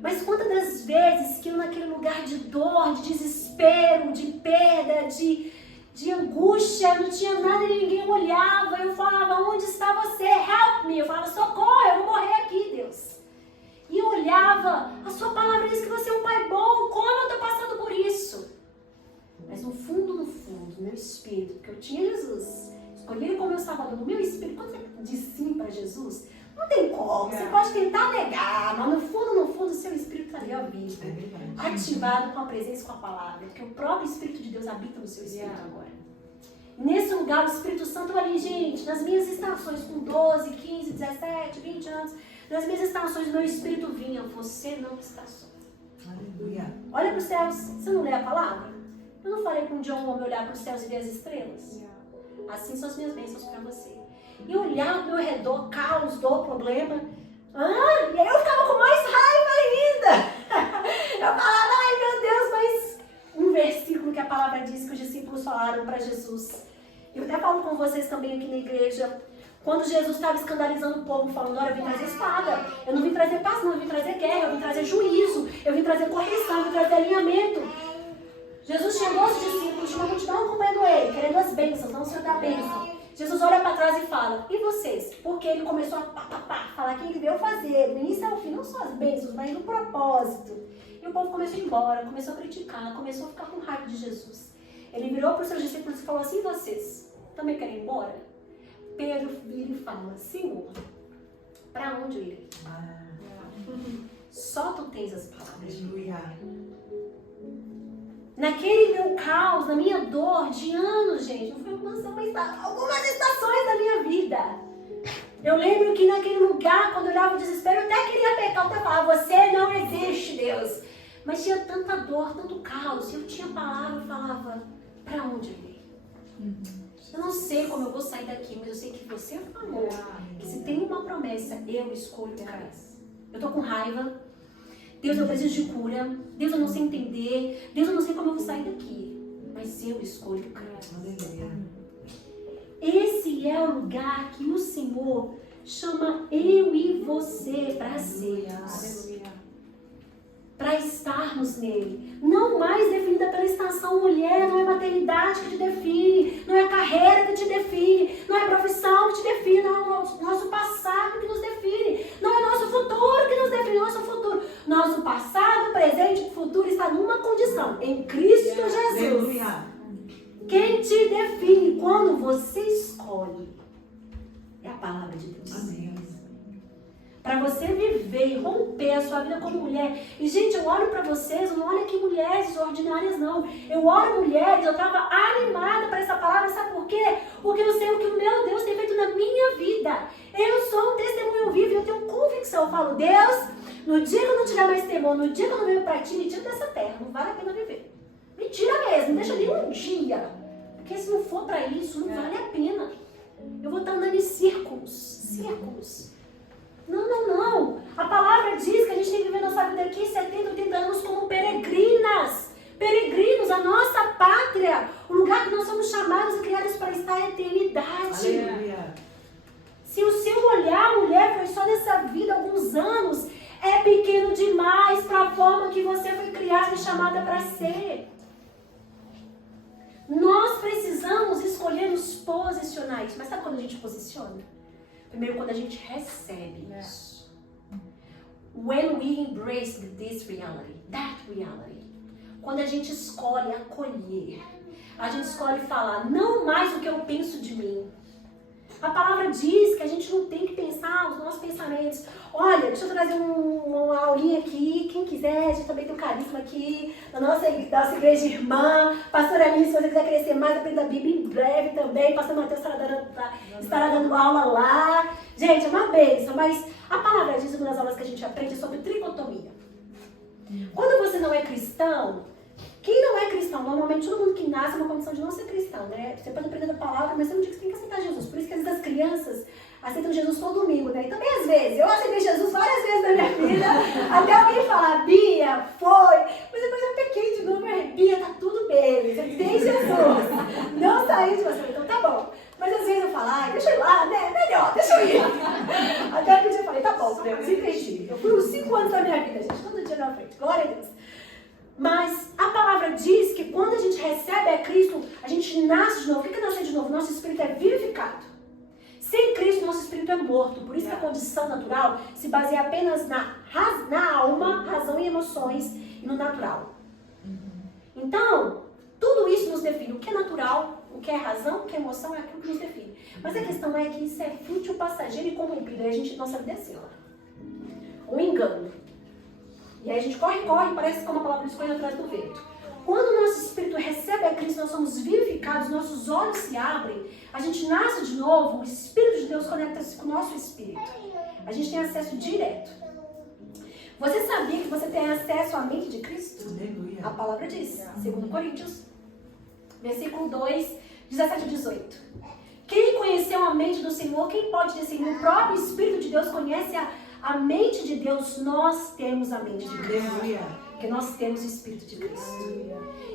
Mas quantas das vezes que eu naquele lugar de dor, de desespero, de perda, de angústia, não tinha nada e ninguém olhava, eu falava, onde está você? Help me! Eu falava, socorro, eu vou morrer aqui, Deus. E eu olhava, a sua palavra diz que você é um pai bom, como eu estou passando por isso? Mas no fundo, no meu espírito, porque eu tinha Jesus, escolhi ele como meu salvador, no meu espírito, quando você diz sim para Jesus, não tem como, você pode tentar negar, mas no fundo, o seu espírito está ali, ó, vivo, ativado com a presença e com a palavra, porque o próprio Espírito de Deus habita no seu espírito agora. Nesse lugar, o Espírito Santo ali, gente, nas minhas estações, com 12, 15, 17, 20 anos, nas minhas estações, meu espírito vinha, você não está só. Aleluia. Olha para os céus, você não lê a palavra? Eu não falei para um dia um homem olhar para os céus e ver as estrelas? Assim são as minhas bênçãos para você. E olhar ao meu redor, caos, dor, problema. E aí eu ficava com mais raiva ainda. Eu falava, ai meu Deus, mas um versículo que a palavra diz que os discípulos falaram para Jesus. Eu até falo com vocês também aqui na igreja. Quando Jesus estava escandalizando o povo, falando, olha, eu vim trazer espada. Eu não vim trazer paz, não, eu vim trazer guerra, eu vim trazer juízo, eu vim trazer correção, eu vim trazer alinhamento. Jesus chegou aos discípulos, tinha uma multidão acompanhando ele, querendo as bênçãos, não o Senhor da bênção. Jesus olha para trás e fala, e vocês? Porque ele começou a falar que ele veio fazer, do início ao fim, não só as bênçãos, mas no propósito. E o povo começou a ir embora, começou a criticar, começou a ficar com raiva de Jesus. Ele virou para os seus discípulos e falou assim, e vocês? Também querem ir embora? Pedro vira e fala, Senhor, para onde eu irei? Só tu tens as palavras. Naquele meu caos, na minha dor de anos, gente, não foi algumas estações da minha vida. Eu lembro que naquele lugar, quando eu olhava o desespero, eu até queria pecar, eu até falava, você não existe, Deus. Mas tinha tanta dor, tanto caos, e eu tinha palavra, eu falava, para onde eu irei? Eu não sei como eu vou sair daqui, mas eu sei que você falou que se tem uma promessa, eu escolho o cabeça. Eu tô com raiva. Deus, eu preciso de cura. Deus, eu não sei entender. Deus, eu não sei como eu vou sair daqui. Mas eu escolho o cabeça. Esse é o lugar que o Senhor chama eu e você para sermos. Para estarmos nele. Não mais definida pela estação mulher, não é maternidade que te define, não é a carreira que te define, não é a profissão que te define, não é o nosso passado que nos define, não é o nosso futuro que nos define, nosso futuro. Nosso passado, presente e futuro está numa condição, em Cristo Jesus. Quem te define quando você escolhe é a palavra de Deus. Amém. Para você viver e romper a sua vida como mulher. E, gente, eu olho para vocês, eu não olho aqui mulheres ordinárias, não. Eu olho mulheres, eu estava animada para essa palavra, sabe por quê? Porque eu sei o que o meu Deus tem feito na minha vida. Eu sou um testemunho vivo e eu tenho convicção. Eu falo, Deus, no dia que eu não tiver mais temor, no dia que eu não venho para ti, me tira dessa terra, não vale a pena viver. Me tira mesmo, não deixa nem um dia. Porque se não for para isso, não vale a pena. Eu vou estar andando em círculos. Não. A palavra diz que a gente tem que viver nossa vida aqui 70, 80 anos como peregrinas. Peregrinos, a nossa pátria. O lugar que nós somos chamados e criados para estar a eternidade. Aleluia. Se o seu olhar, mulher, foi só nessa vida alguns anos, é pequeno demais para a forma que você foi criada e chamada para ser. Nós precisamos escolher nos posicionais. Mas sabe quando a gente posiciona? Primeiro, quando a gente recebe isso. when we embrace this reality, that reality, quando a gente escolhe acolher, a gente escolhe falar, não mais o que eu penso de mim. A palavra diz que a gente não tem que pensar os nossos pensamentos. Olha, deixa eu trazer uma aulinha aqui. Quem quiser, a gente também tem um carisma aqui na nossa igreja irmã. Pastora Aline, se você quiser crescer mais, aprenda a Bíblia em breve também. Pastor Mateus estará dando aula lá. Gente, é uma bênção, mas a palavra diz, uma das aulas que a gente aprende é sobre tricotomia. Quando você não é cristão, quem não é cristão, normalmente todo mundo que nasce é uma condição de não ser cristão, né? Você pode aprender a palavra, mas você não diz que você tem que aceitar Jesus. Por isso que às vezes as crianças aceitam Jesus todo domingo, né? E também às vezes, eu aceitei Jesus várias vezes na minha vida, até alguém falar, Bia, foi, mas depois eu pequei de novo, Bia, tá tudo bem, você tem Jesus, não saiu de você, então tá bom. Mas às vezes eu falo, ai, deixa eu ir lá, né? Melhor, deixa eu ir. Até que eu falei, tá bom, Deus, entendi. Eu fui uns 5 anos da minha vida, gente, todo dia na frente, glória a Deus. Mas a palavra diz que quando a gente recebe a Cristo, a gente nasce de novo. O que é nascer de novo? Nosso espírito é vivificado. Sem Cristo, nosso espírito é morto. Por isso que a condição natural se baseia apenas na alma, razão e emoções e no natural. Então, tudo isso nos define. O que é natural, o que é razão, o que é emoção, é aquilo que nos define. Mas a questão é que isso é fútil, passageiro e corrompido. Aí a gente, nossa vida é assim, ó. Um engano. E aí a gente corre, parece como a palavra diz, corre atrás do vento. Quando o nosso espírito recebe a Cristo, nós somos vivificados, nossos olhos se abrem, a gente nasce de novo, o Espírito de Deus conecta-se com o nosso espírito. A gente tem acesso direto. Você sabia que você tem acesso à mente de Cristo? Aleluia. A palavra diz, 2 Coríntios, versículo 2, 17 e 18. Quem conheceu a mente do Senhor, quem pode dizer, o próprio Espírito de Deus conhece a mente de Deus, nós temos a mente de Cristo. Porque nós temos o Espírito de Cristo.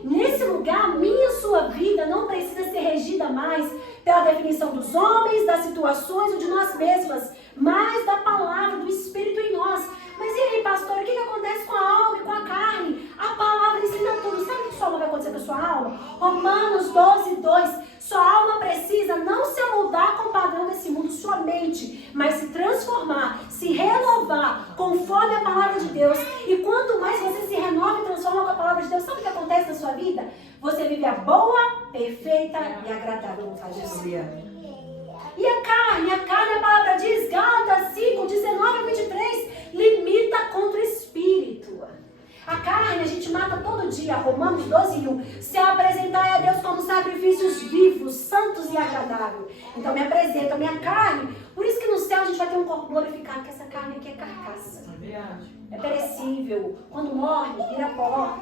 Nesse lugar, a minha e sua vida não precisa ser regida mais pela definição dos homens, das situações ou de nós mesmas, mas da palavra do Espírito em nós. Mas e aí, pastor, o que acontece com a alma e com a carne? A palavra ensina tudo. Sabe o que sua alma vai acontecer com a sua alma? Romanos 12, 2. Sua alma precisa não se amoldar com o padrão desse mundo, sua mente, mas se transformar, se renovar conforme a palavra de Deus. E quanto mais você se renova e transforma com a palavra de Deus, sabe o que acontece na sua vida? Você vive a boa, perfeita e agradável vontade de Deus. E a carne, a palavra diz, Gálatas 5, 19 a 23, limita contra o Espírito. A carne a gente mata todo dia, Romanos 12, 1. Se apresentar a Deus como sacrifícios vivos, santos e agradáveis. Então me apresenta a minha carne. Por isso que no céu a gente vai ter um corpo glorificado, porque essa carne aqui é carcaça. É perecível. Quando morre, vira pó.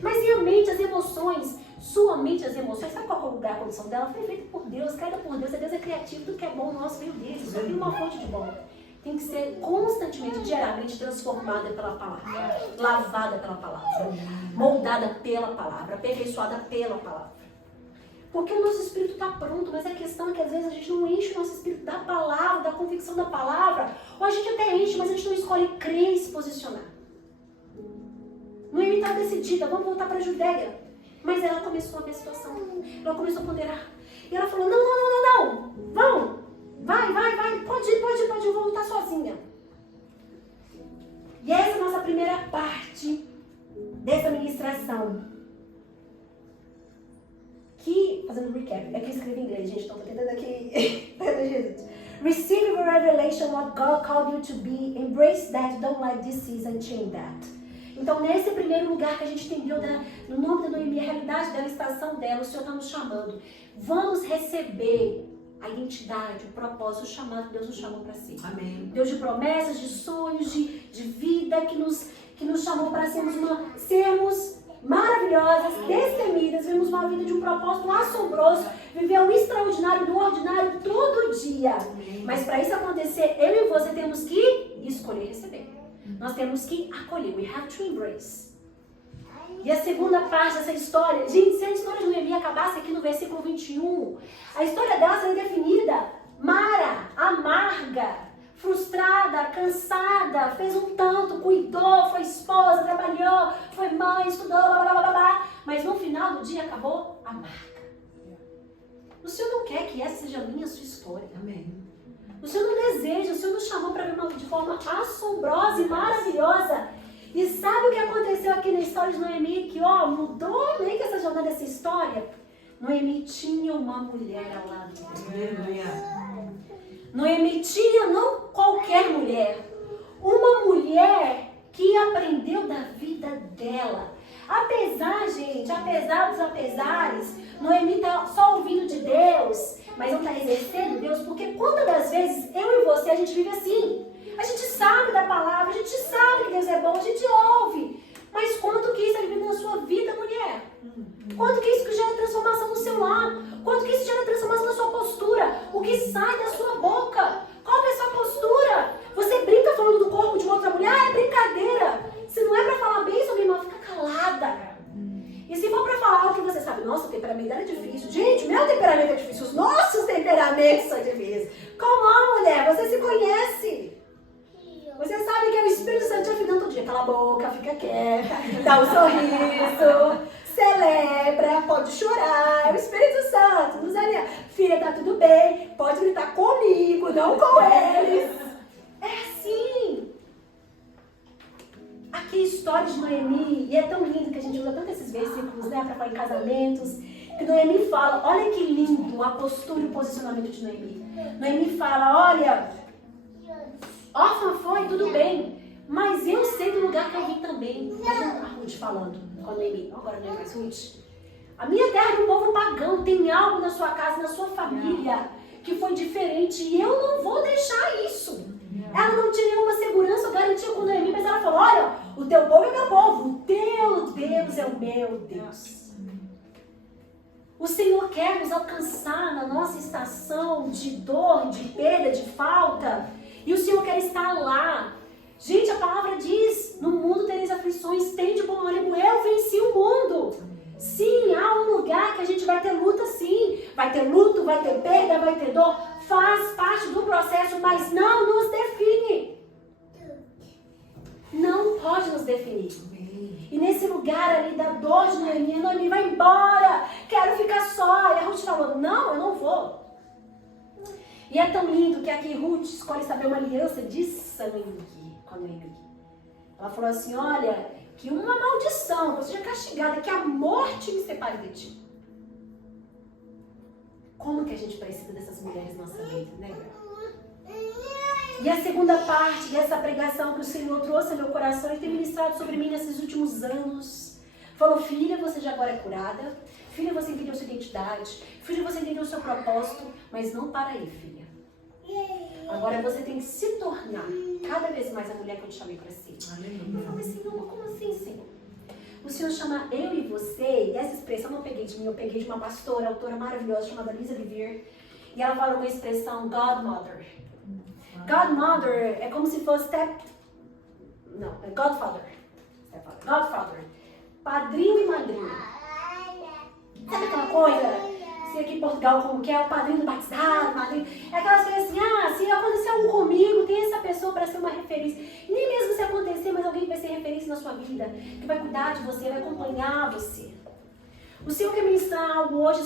Mas e a mente, as emoções? Sua mente, as emoções, sabe qual é o lugar, a condição dela? Foi feita por Deus, criada por Deus. Deus é criativo, tudo que é bom nosso veio dele. Só tem uma fonte de bom. Tem que ser constantemente, diariamente transformada pela palavra, lavada pela palavra, moldada pela palavra, aperfeiçoada pela palavra. Porque o nosso espírito está pronto, mas a questão é que às vezes a gente não enche o nosso espírito da palavra, da convicção da palavra, ou a gente até enche, mas a gente não escolhe crer e se posicionar. Noemi estava decidida, vamos voltar para a Judéia. Mas ela começou a ver a situação, ela começou a ponderar. E ela falou, não, vamos. Vai, pode ir, eu vou voltar sozinha. E essa é a nossa primeira parte dessa ministração. Que, fazendo recap, é que eu escrevi em inglês, gente, então tô tentando aqui. Receive the revelation what God called you to be, embrace that, don't like this season, change that. Então, nesse primeiro lugar que a gente entendeu no nome da Noemi, a realidade dela, a estação dela, o Senhor está nos chamando. Vamos receber a identidade, o propósito, o chamado que Deus nos chamou para si. Amém. Deus de promessas, de sonhos, de vida, que nos chamou para sermos maravilhosas, destemidas, vivemos uma vida de um propósito assombroso, viver o extraordinário do ordinário todo dia. Mas para isso acontecer, eu e você temos que escolher receber. Nós temos que acolher. We have to embrace. E a segunda parte dessa história, gente, se a história de Noemi acabasse aqui no versículo 21, a história dela seria definida: Mara, amarga, frustrada, cansada, fez um tanto, cuidou, foi esposa, trabalhou, foi mãe, estudou, mas no final do dia acabou amarga. O Senhor não quer que essa seja a minha, a sua história. Amém. O Senhor não deseja, o Senhor nos chamou para ver de forma assombrosa e maravilhosa. E sabe o que aconteceu aqui na história de Noemi? Que, mudou meio que essa jornada, essa história. Noemi tinha uma mulher ao lado dela. Noemi tinha, não qualquer mulher, uma mulher que aprendeu da vida dela. Apesar dos apesares, Noemi está só ouvindo de Deus, mas não está exercendo Deus, porque quantas das vezes eu e você, a gente vive assim. A gente sabe da palavra, a gente sabe que Deus é bom, a gente ouve. Mas quanto que isso é vivido na sua vida, mulher? Quanto que isso gera transformação no seu lar? Quanto que isso gera transformação na sua postura? O que sai da sua boca? Qual que é a sua postura? Você brinca falando do corpo de outra mulher? É brincadeira. Se não é pra falar bem sobre irmã, fica calada. E se for pra falar algo que você sabe, nossa, o temperamento dela é difícil. Gente, meu temperamento é difícil. Os nossos temperamentos são difíceis. Como a mulher, você se conhece. Você sabe que é o Espírito Santo te afinando todo dia. Cala a boca, fica quieta, dá um sorriso, celebra, pode chorar. É o Espírito Santo nos alinha. Filha, tá tudo bem, pode gritar comigo, não com eles. É assim. Aqui a história de Noemi, e é tão lindo que a gente usa tanto esses versículos, né, para falar em casamentos, que Noemi fala, olha que lindo a postura e o posicionamento de Noemi. Noemi fala, olha, órfã foi, tudo bem, mas eu sei do lugar que eu vim também. Imagina a Ruth falando com a Noemi, agora não é mais Ruth. A minha terra é um povo pagão, tem algo na sua casa, na sua família, que foi diferente, e eu não vou deixar isso. Ela não tinha nenhuma segurança ou garantia com Noemi, mas ela falou, olha, o teu povo é meu povo, o teu Deus é o meu Deus. O Senhor quer nos alcançar na nossa estação de dor, de perda, de falta, e o Senhor quer estar lá. Gente, a palavra diz, no mundo tereis aflições, tem de bom ânimo, eu venci o mundo. Sim, há um lugar que a gente vai ter luta, sim. Vai ter luto, vai ter perda, vai ter dor. Faz parte do processo, mas não nos define. Não pode nos definir. E nesse lugar ali da dor de Noemi, Noemi vai embora. Quero ficar só. E a Ruth falou, não, eu não vou. E é tão lindo que aqui Ruth escolhe saber uma aliança de sangue com a Noemi. Ela falou assim, olha, que uma maldição, você seja castigada, que a morte me separe de ti. Como que a gente precisa dessas mulheres na nossa vida, né? E a segunda parte dessa pregação que o Senhor trouxe ao meu coração e tem ministrado sobre mim nesses últimos anos. Falou, filha, você já agora é curada. Filha, você entendeu sua identidade. Filha, você entendeu o seu propósito. Mas não para aí, filha. Agora você tem que se tornar cada vez mais a mulher que eu te chamei para ser. Eu falei, Senhor, como assim, Senhor? O Senhor chama eu e você, e essa expressão eu não peguei de mim, eu peguei de uma pastora, autora maravilhosa chamada Lisa Bevere, e ela fala uma expressão Godmother. Godmother é como se fosse Godfather. Godfather. Padrinho e madrinha. Sabe aquela coisa? Se aqui em Portugal, como que é o padrinho do batizado, madrinho. É aquelas coisas assim, se acontecer algo comigo, tem essa pessoa para ser uma referência. E nem mesmo se acontecer, mas alguém vai ser referência na sua vida, que vai cuidar de você, vai acompanhar você. O Senhor quer ministrar algo hoje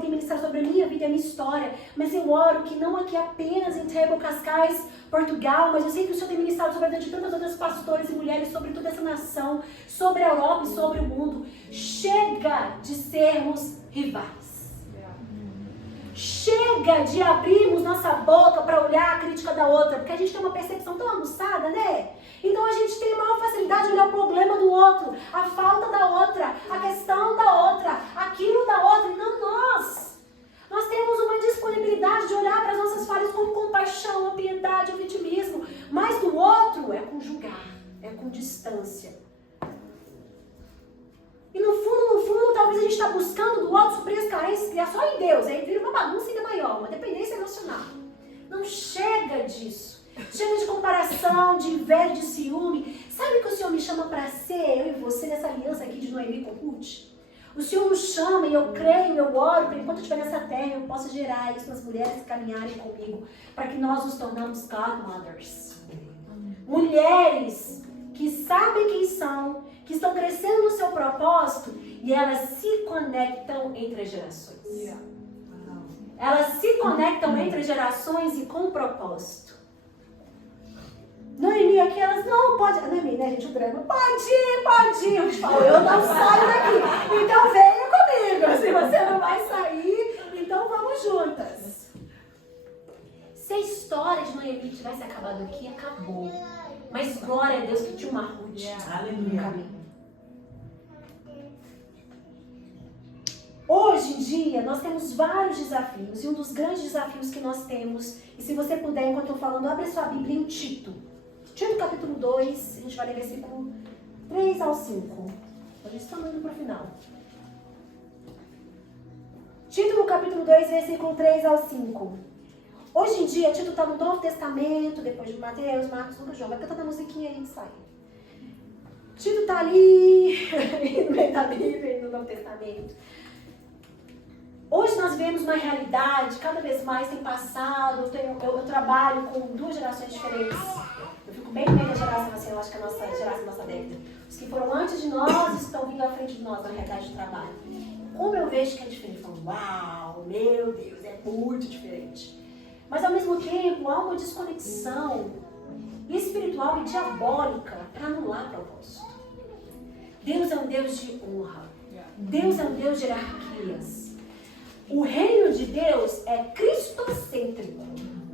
tem ministrado sobre a minha vida e a minha história, mas eu oro que não aqui apenas em Table Cascais, Portugal, mas eu sei que o Senhor tem ministrado sobre a vida de tantas outras pastoras e mulheres, sobre toda essa nação, sobre a Europa e sobre o mundo. Chega de sermos rivais. Chega de abrirmos nossa boca para olhar a crítica da outra, porque a gente tem uma percepção tão aguçada, né? Então a gente tem maior facilidade de olhar o problema do outro, a falta da outra, a questão da outra, aquilo da outra, e não nós. Nós temos uma disponibilidade de olhar para as nossas falhas com compaixão, a piedade, o vitimismo, mas do outro é com julgar, é com distância. E no fundo, talvez a gente está buscando do outro suprir as carências, criar só em Deus. Aí vira uma bagunça ainda maior, uma dependência emocional. Não chega disso. Chega de comparação, de inveja, de ciúme. Sabe o que o Senhor me chama para ser, eu e você, nessa aliança aqui de Noemi com Ruth? O Senhor nos chama e eu creio, eu oro, para enquanto eu estiver nessa terra, eu possa gerar isso nas mulheres que caminharem comigo, para que nós nos tornamos godmothers. Mulheres que sabem quem são, que estão crescendo no seu propósito e elas se conectam entre as gerações. Elas se conectam entre gerações e com propósito. Noemi aqui, elas não pode. Noemi, né, gente, o drama. Pode ir. Eu te falo, eu não saio daqui. Então venha comigo. Se você não vai sair, então vamos juntas. Se a história de Noemi tivesse acabado aqui, acabou. Mas glória a Deus que tinha uma Ruth no caminho. Hoje em dia, nós temos vários desafios. E um dos grandes desafios que nós temos, e se você puder, enquanto eu estou falando, abre sua Bíblia em Tito. Tito capítulo 2, a gente vai ler versículo 3 ao 5. A gente está indo para o final. Tito no capítulo 2, versículo 3 ao 5. Hoje em dia, Tito está no Novo Testamento, depois de Mateus, Marcos, Lucas, João. Vai cantando a musiquinha aí e sai. Tito está ali, no meio da Bíblia e no Novo Testamento. Hoje nós vivemos uma realidade, cada vez mais tem passado, eu trabalho com duas gerações diferentes. Eu fico bem no meio da geração, assim, eu acho que a nossa geração, a nossa década. Os que foram antes de nós estão vindo à frente de nós na realidade do trabalho. Como eu vejo que é diferente, eu falo, uau, meu Deus, é muito diferente. Mas ao mesmo tempo há uma desconexão espiritual e diabólica para anular propósito. Deus é um Deus de honra. Deus é um Deus de hierarquias. O reino de Deus é cristocêntrico,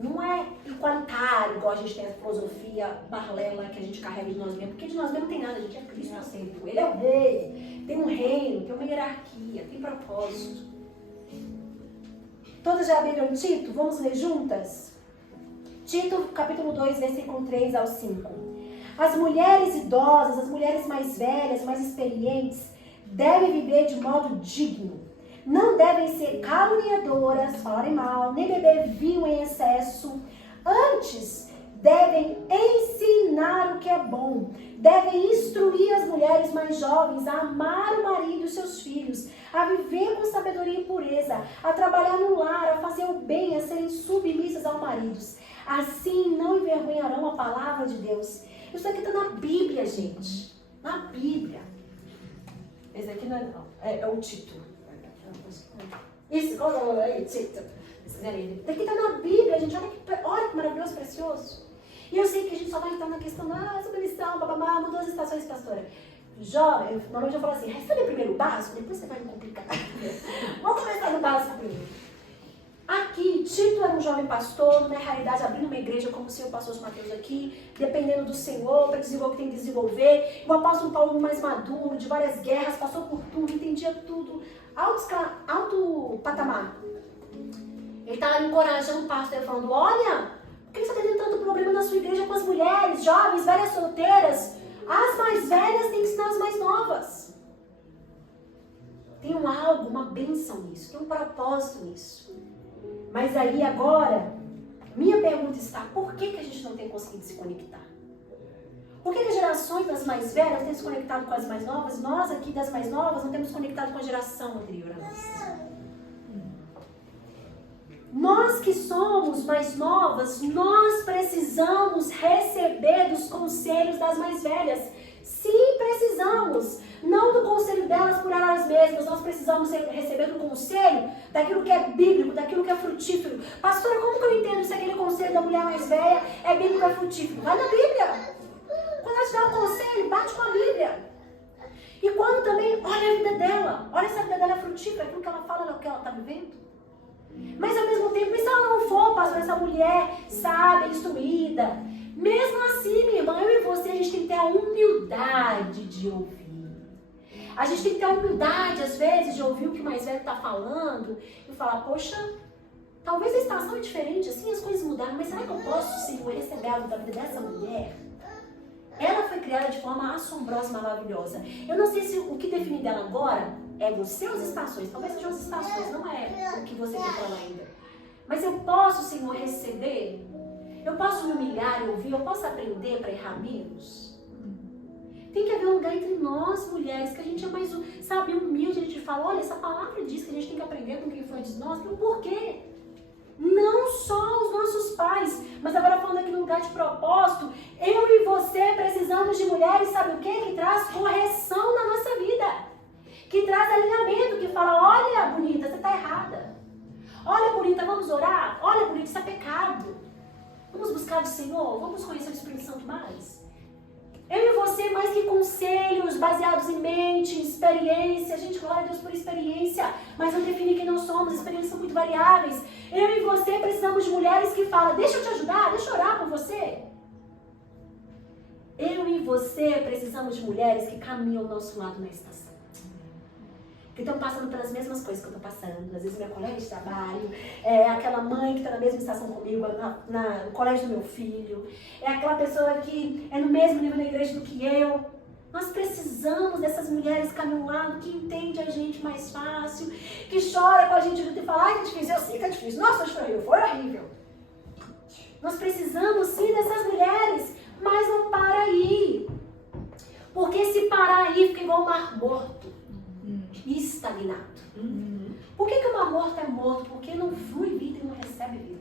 não é igualitário, igual a gente tem a filosofia paralela que a gente carrega de nós mesmos, porque de nós mesmos não tem nada, a gente é cristocêntrico. Ele é o rei, tem um reino, tem uma hierarquia, tem propósito. Todas já abriram Tito? Vamos ler juntas? Tito, capítulo 2, versículo 3 ao 5. As mulheres idosas, as mulheres mais velhas, mais experientes, devem viver de modo digno. Não devem ser caluniadoras, falarem mal, nem beber vinho em excesso. Antes, devem ensinar o que é bom. Devem instruir as mulheres mais jovens a amar o marido e seus filhos, a viver com sabedoria e pureza, a trabalhar no lar, a fazer o bem, a serem submissas aos maridos. Assim não envergonharão a palavra de Deus. Isso aqui está na Bíblia, gente. Na Bíblia. Esse aqui não é o título. Isso, olha Tito. Daqui está na Bíblia, gente. Olha que maravilhoso, precioso. E eu sei que a gente só vai entrar na questão da submissão, bababá, mudou as estações, pastora. Jovem, normalmente eu falo assim, recebe primeiro o básico, depois você vai me complicar. Vamos começar no básico primeiro. Aqui, Tito era um jovem pastor, na realidade abrindo uma igreja como o Senhor pastor Mateus aqui, dependendo do Senhor, para desenvolver o que tem que desenvolver. O apóstolo Paulo mais maduro, de várias guerras, passou por tudo, entendia tudo, alto patamar. Ele estava encorajando o pastor, falando, olha, por que você está tendo tanto problema na sua igreja com as mulheres, jovens, velhas solteiras? As mais velhas têm que ensinar as mais novas. Tem algo, uma bênção nisso, tem um propósito nisso. Mas aí agora, minha pergunta está, por que a gente não tem conseguido se conectar? Por que as gerações das mais velhas têm se conectado com as mais novas? Nós aqui das mais novas não temos conectado com a geração anterior a nós. Nós que somos mais novas, nós precisamos receber dos conselhos das mais velhas. Sim, precisamos. Não do conselho delas por elas mesmas. Nós precisamos receber do conselho daquilo que é bíblico, daquilo que é frutífero. Pastora, como que eu entendo se aquele conselho da mulher mais velha é bíblico ou é frutífero? Vai na Bíblia. Quando ela te dá um conselho, bate com a Bíblia. E quando também, olha a vida dela. Olha se a vida dela é frutífera, aquilo que ela fala, é o que ela está vivendo. Mas ao mesmo tempo, e se ela não for, pastor, essa mulher sábia, instruída? Mesmo assim, minha irmã, eu e você, a gente tem que ter a humildade de ouvir. A gente tem que ter a humildade, às vezes, de ouvir o que o mais velho está falando e falar, poxa, talvez a estação é diferente, assim as coisas mudaram, mas será que eu posso, Senhor, receber algo da vida dessa mulher? Ela foi criada de forma assombrosa e maravilhosa. Eu não sei se o que define dela agora é você ou as estações. Talvez sejam as estações, não é o que você tem para ela ainda. Mas eu posso, Senhor, receber? Eu posso me humilhar e ouvir? Eu posso aprender para errar menos? Tem que haver um lugar entre nós, mulheres, que a gente é mais, sabe, humilde. A gente fala, olha, essa palavra diz que a gente tem que aprender com quem foi antes de nós. Tem um porquê. Não só os nossos pais, mas agora falando aqui no lugar de propósito, eu e você precisamos de mulheres, sabe o quê? Que traz correção na nossa vida. Que traz alinhamento, que fala, olha, bonita, você está errada. Olha, bonita, vamos orar? Olha, bonita, isso é pecado. Vamos buscar o Senhor? Vamos conhecer o Espírito Santo mais? Eu e você, mais que conselhos baseados em mente, em experiência. Gente, glória a Deus por experiência, mas não define quem nós somos. Experiências são muito variáveis. Eu e você precisamos de mulheres que falam, deixa eu te ajudar, deixa eu orar por você. Eu e você precisamos de mulheres que caminham ao nosso lado na estação. Que estão passando pelas mesmas coisas que eu estou passando. Às vezes minha colega de trabalho, é aquela mãe que está na mesma estação comigo, no colégio do meu filho, é aquela pessoa que é no mesmo nível da igreja do que eu. Nós precisamos dessas mulheres caminhando ao lado, que entende a gente mais fácil, que chora com a gente junto e fala, ai, que difícil, eu sei que é difícil, nossa, foi horrível. Nós precisamos sim dessas mulheres, mas não para aí. Porque se parar aí, fica igual um mar morto. Estagnado. Por que o mar morto é morto? Porque não flui vida e não recebe vida.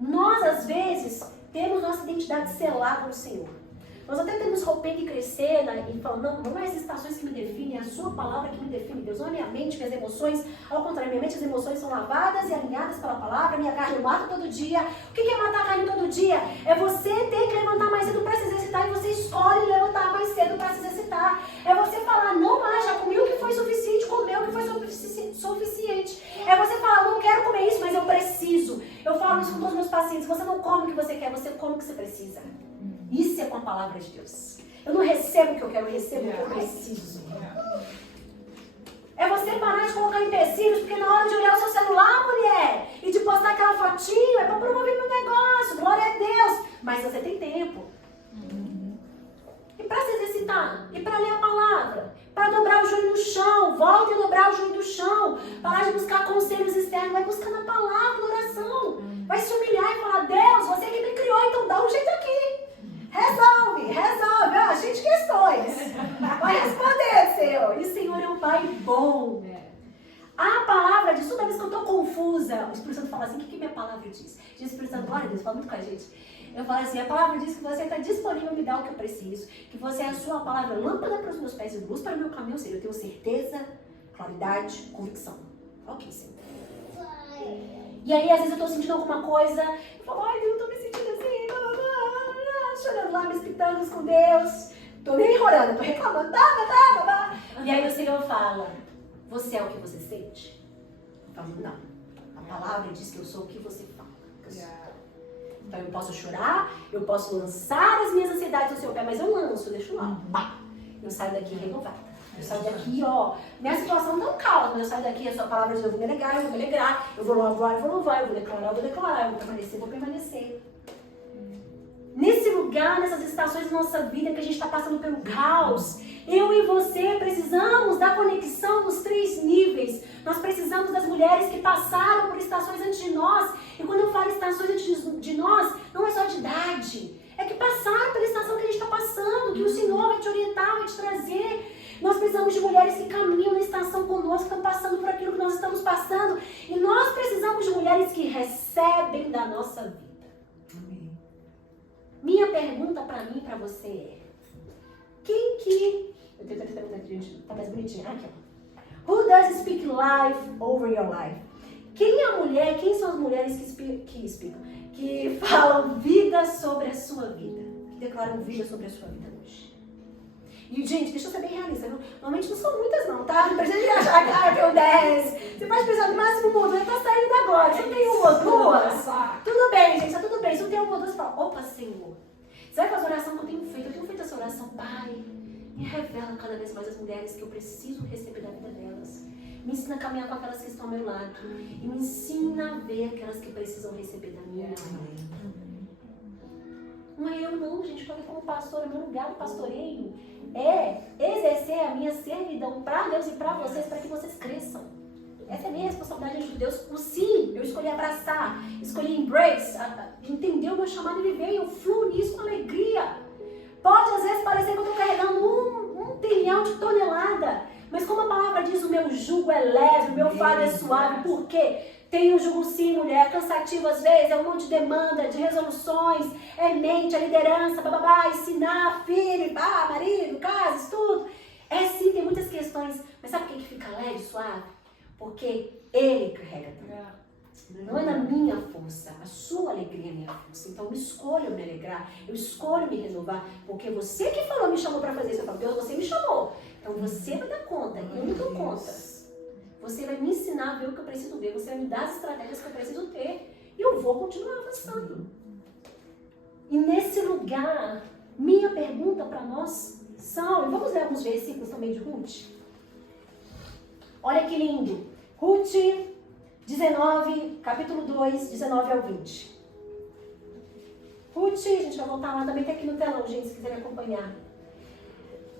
Nós, às vezes, temos nossa identidade selada no Senhor. Nós até temos roupinha de crescer, né, e falando, não é as estações que me definem, é a sua palavra que me define, Deus. Não é minha mente, minhas emoções. Ao contrário, minha mente e as emoções são lavadas e alinhadas pela palavra. Minha carne eu mato todo dia. O que é matar a carne todo dia? É você ter que levantar mais cedo para se exercitar e você escolhe levantar mais cedo para se exercitar. É você falar, não mais, já comi o que foi suficiente, comeu o que foi suficiente. É você falar, não quero comer isso, mas eu preciso. Eu falo isso com todos os meus pacientes, você não come o que você quer, você come o que você precisa. Isso é com a palavra de Deus. Eu não recebo o que eu quero, eu recebo o que eu preciso. É você parar de colocar empecilhos, porque na hora de olhar o seu celular, mulher, e de postar aquela fotinho, é para promover meu negócio, glória a Deus. Mas você tem tempo. E para se exercitar, e para ler a palavra, para dobrar o joelho no chão, volta a dobrar o joelho no chão, parar de buscar conselhos externos, vai buscar na palavra, na oração. Vai se humilhar e falar, Deus, você que me criou, então dá um jeito aqui. Resolve, ó, cheio de questões. Vai responder, Senhor. E o Senhor é um Pai bom. A palavra diz, toda vez que eu estou confusa, o Espírito Santo fala assim, o que minha palavra diz? Diz o Espírito Santo, glória a Deus, fala muito com a gente. Eu falo assim, a palavra diz que você está disponível a me dar o que eu preciso, que você é a sua palavra lâmpada para os meus pés e luz para o meu caminho, ou seja, eu tenho certeza, claridade, convicção. Ok, Senhor. E aí, às vezes eu estou sentindo alguma coisa, eu falo, ai, Deus, eu estou me sentindo assim, chorando lá, meus pitangos com Deus. Tô nem orando, tô reclamando. E aí o Senhor fala, você é o que você sente? Eu falo, não. A palavra diz que eu sou o que você fala. Então eu posso chorar, eu posso lançar as minhas ansiedades no seu pé, mas eu lanço, deixo lá. Pá. Eu saio daqui renovada. Eu saio daqui, ó, minha situação não calma, mas eu saio daqui, a sua palavra diz, eu vou me alegrar, eu vou me alegrar, eu vou louvar, eu vou louvar, eu vou declarar, eu vou permanecer, eu vou permanecer. Nesse lugar, nessas estações da nossa vida que a gente está passando pelo caos, eu e você precisamos da conexão nos 3 níveis. Nós precisamos das mulheres que passaram por estações antes de nós. E quando eu falo estações antes de nós, não é só de idade. É que passaram pela estação que a gente está passando, que o Senhor vai te orientar, vai te trazer. Nós precisamos de mulheres que caminham na estação conosco, que estão passando por aquilo que nós estamos passando. E nós precisamos de mulheres que recebem da nossa vida. Minha pergunta para mim e para você é, quem que... Eu tenho que perguntar aqui, gente, tá mais bonitinha. Aqui, ó. Who does speak life over your life? Quem é a mulher, quem são as mulheres que falam vida sobre a sua vida? Que declaram vida sobre a sua vida hoje? E, gente, deixa eu ser bem realista, viu? Normalmente não são muitas não, tá? Não precisa de achar que eu 10. Você pode pensar no máximo mudo, vai tá saindo agora. Se não tem uma ou duas, tudo bem, gente, tá tudo bem. Se não tem uma ou duas, fala, opa, Senhor. Sabe qual é a oração que eu tenho feito? Eu tenho feito essa oração, Pai, me revela cada vez mais as mulheres que eu preciso receber da vida delas. Me ensina a caminhar com aquelas que estão ao meu lado. E me ensina a ver aquelas que precisam receber da minha vida. Não é eu não, gente, porque como pastora, meu lugar de pastoreio é exercer a minha servidão para Deus e para vocês, para que vocês cresçam. Essa é a minha responsabilidade diante de Deus. O sim, eu escolhi abraçar, escolhi embrace, entender o meu chamado e viver, e eu fluo nisso com alegria. Pode às vezes parecer que eu estou carregando um trilhão de tonelada, mas como a palavra diz, o meu jugo é leve, o meu fardo é suave. Por quê? Tem um jugo sim, mulher, cansativo às vezes, é um monte de demanda, de resoluções, é mente, é liderança, bababá, ensinar, filho, marido, casa, tudo. É sim, tem muitas questões, mas sabe por que fica leve, suave? Porque Ele carrega tudo. Não é na minha força, a sua alegria é a minha força. Então eu escolho me alegrar, eu escolho me renovar, porque você que falou, me chamou para fazer isso. Eu falo, Deus, você me chamou. Então você vai dar conta, eu não dou conta. Você vai me ensinar a ver o que eu preciso ver, você vai me dar as estratégias que eu preciso ter. E eu vou continuar avançando. E nesse lugar, minha pergunta para nós são, e vamos ler alguns versículos também de Ruth. Olha que lindo. Ruth 19, capítulo 2, 19 ao 20. Ruth, a gente vai voltar lá também, tem aqui no telão, gente, se quiserem acompanhar.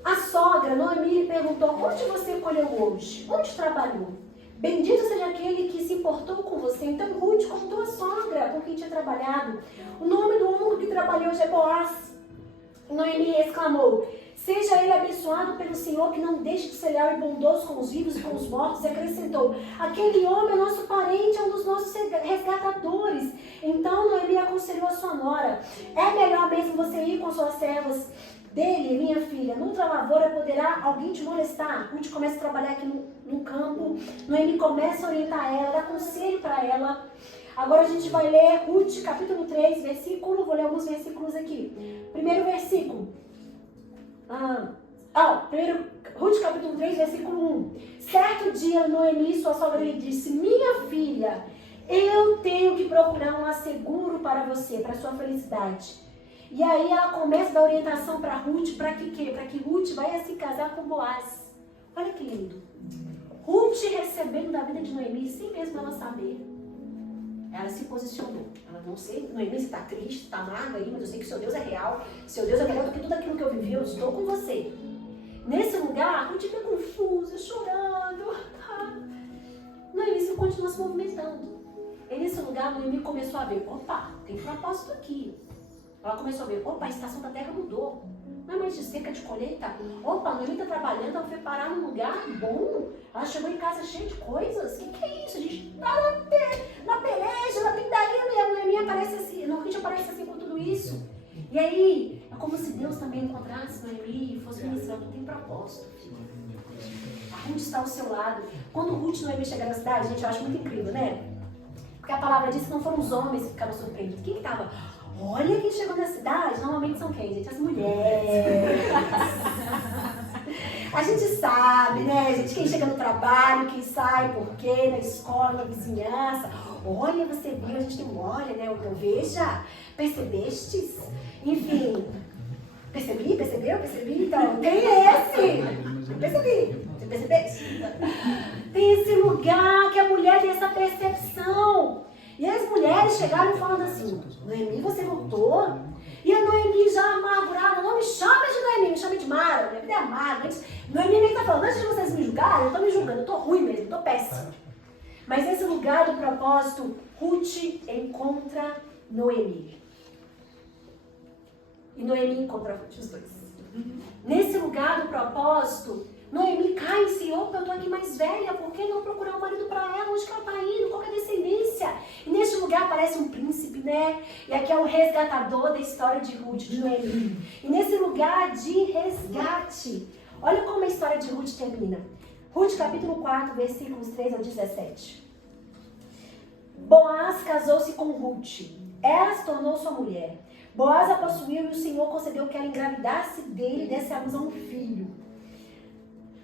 A sogra, Noemi, lhe perguntou, onde você colheu hoje? Onde trabalhou? Bendito seja aquele que se importou com você. Então Ruth contou a sogra com quem tinha trabalhado. O nome do homem que trabalhou é Boaz. Noemi exclamou, seja ele abençoado pelo Senhor, que não deixe de ser leal e bondoso com os vivos e com os mortos. E acrescentou, aquele homem é nosso parente, é um dos nossos resgatadores. Então Noemi aconselhou a sua nora, é melhor mesmo você ir com suas servas dele, minha filha, noutra lavoura poderá alguém te molestar? Ruth começa a trabalhar aqui no campo, Noemi começa a orientar ela, dá conselho para ela. Agora a gente vai ler Ruth, capítulo 3, versículo, vou ler alguns versículos aqui. Primeiro versículo. Ruth, capítulo 3, versículo 1. Certo dia, Noemi, sua sogra, lhe disse, minha filha, eu tenho que procurar um asseguro para você, para sua felicidade. E aí ela começa a dar orientação para Ruth, para que quê? Para que Ruth vai se casar com Boaz. Olha que lindo. Ruth recebendo da vida de Noemi, sem mesmo ela saber. Ela se posicionou. Ela não sei, Noemi, você está triste, está amarga aí, mas eu sei que seu Deus é real. Seu Deus é melhor do que tudo aquilo que eu vivi, eu estou com você. Nesse lugar, Ruth fica confusa, chorando. Noemi continua se movimentando. E nesse lugar, Noemi começou a ver, opa, tem propósito aqui. Ela começou a ver, opa, a estação da terra mudou. Não é mais de seca, de colheita. Opa, a Noemi está trabalhando, ela foi parar num lugar bom. Ela chegou em casa cheia de coisas. O que é isso? A gente tá na peleja, na pindaria, e a Noemi aparece assim, a Ruth aparece assim com tudo isso. E aí, é como se Deus também encontrasse Noemi e fosse ministrando, tem propósito, filho. A Ruth está ao seu lado. Quando Ruth e Noemi chegaram na cidade, gente, eu acho muito incrível, né? Porque a palavra diz que não foram os homens que ficaram surpreendidos. Quem que estava? Olha quem chegou na cidade, normalmente são quem, gente? As mulheres. A gente sabe, né, gente? Quem chega no trabalho, quem sai, por quê, na escola, na vizinhança. Olha, você viu, a gente tem um olha, né? Então, veja, percebestes? Enfim, percebi? Então, quem é esse? Percebi. Você percebeste? Tem esse lugar que a mulher tem essa percepção. E as mulheres chegaram falando assim, Noemi, você voltou? E a Noemi já amargurada, não me chama de Noemi, me chama de Mara, minha vida é amarga. Noemi nem está falando, antes de vocês me julgarem, eu estou me julgando, eu estou ruim mesmo, estou péssima. Mas nesse lugar do propósito, Ruth encontra Noemi. E Noemi encontra Ruth, os dois. Nesse lugar do propósito, Noemi cai em si, opa, eu estou aqui mais velha, por que não procurar um marido para ela? Onde que ela está indo? Qual é a descendência? E neste lugar aparece um príncipe, né? E aqui é o resgatador da história de Ruth, de Noemi. E nesse lugar de resgate, olha como a história de Ruth termina. Ruth, capítulo 4, versículos 3 ao 17. Boaz casou-se com Ruth. Ela se tornou sua mulher. Boaz a possuiu e o Senhor concedeu que ela engravidasse dele e desse à luz a um filho.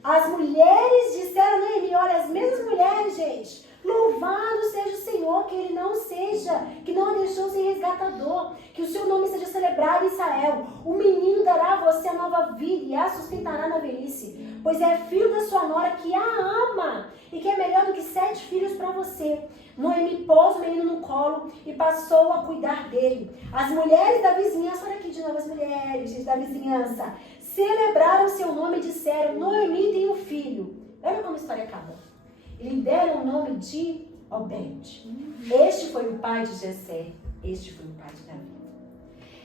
As mulheres disseram a Noemi, olha, as mesmas mulheres, gente, louvado seja o Senhor, que ele não seja, que não a deixou sem resgatador, que o seu nome seja celebrado em Israel. O menino dará a você a nova vida e a sustentará na velhice, pois é filho da sua nora que a ama e que é melhor do que 7 filhos para você. Noemi pôs o menino no colo e passou a cuidar dele. As mulheres da vizinhança, olha aqui de novo as mulheres gente, da vizinhança, celebraram seu nome e disseram, Noemi tem um filho. Olha como a história acaba. E lhe deram o nome de Obed. Este foi o pai de Jessé. Este foi o pai de Davi.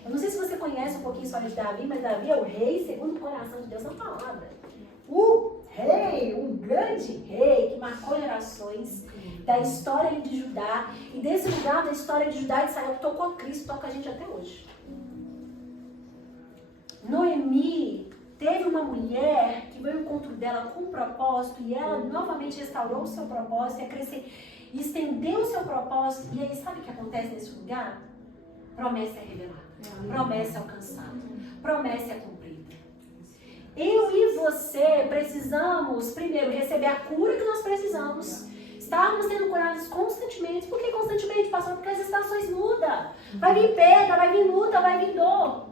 Eu não sei se você conhece um pouquinho a história de Davi, mas Davi é o rei segundo o coração de Deus na palavra. O rei, um grande rei que marcou gerações da história de Judá. E desse lugar da história de Judá e de Israel que tocou Cristo, toca a gente até hoje. Noemi Teve uma mulher que veio ao encontro dela com um propósito e ela novamente restaurou o seu propósito, e estendeu o seu propósito. E aí, sabe o que acontece nesse lugar? Promessa é revelada, promessa é alcançada, promessa é cumprida. Eu e você precisamos, primeiro, receber a cura que nós precisamos. Estávamos sendo curados constantemente. Por que constantemente, pastor? Porque as estações mudam. Vai vir perda, vai vir luta, vai vir dor.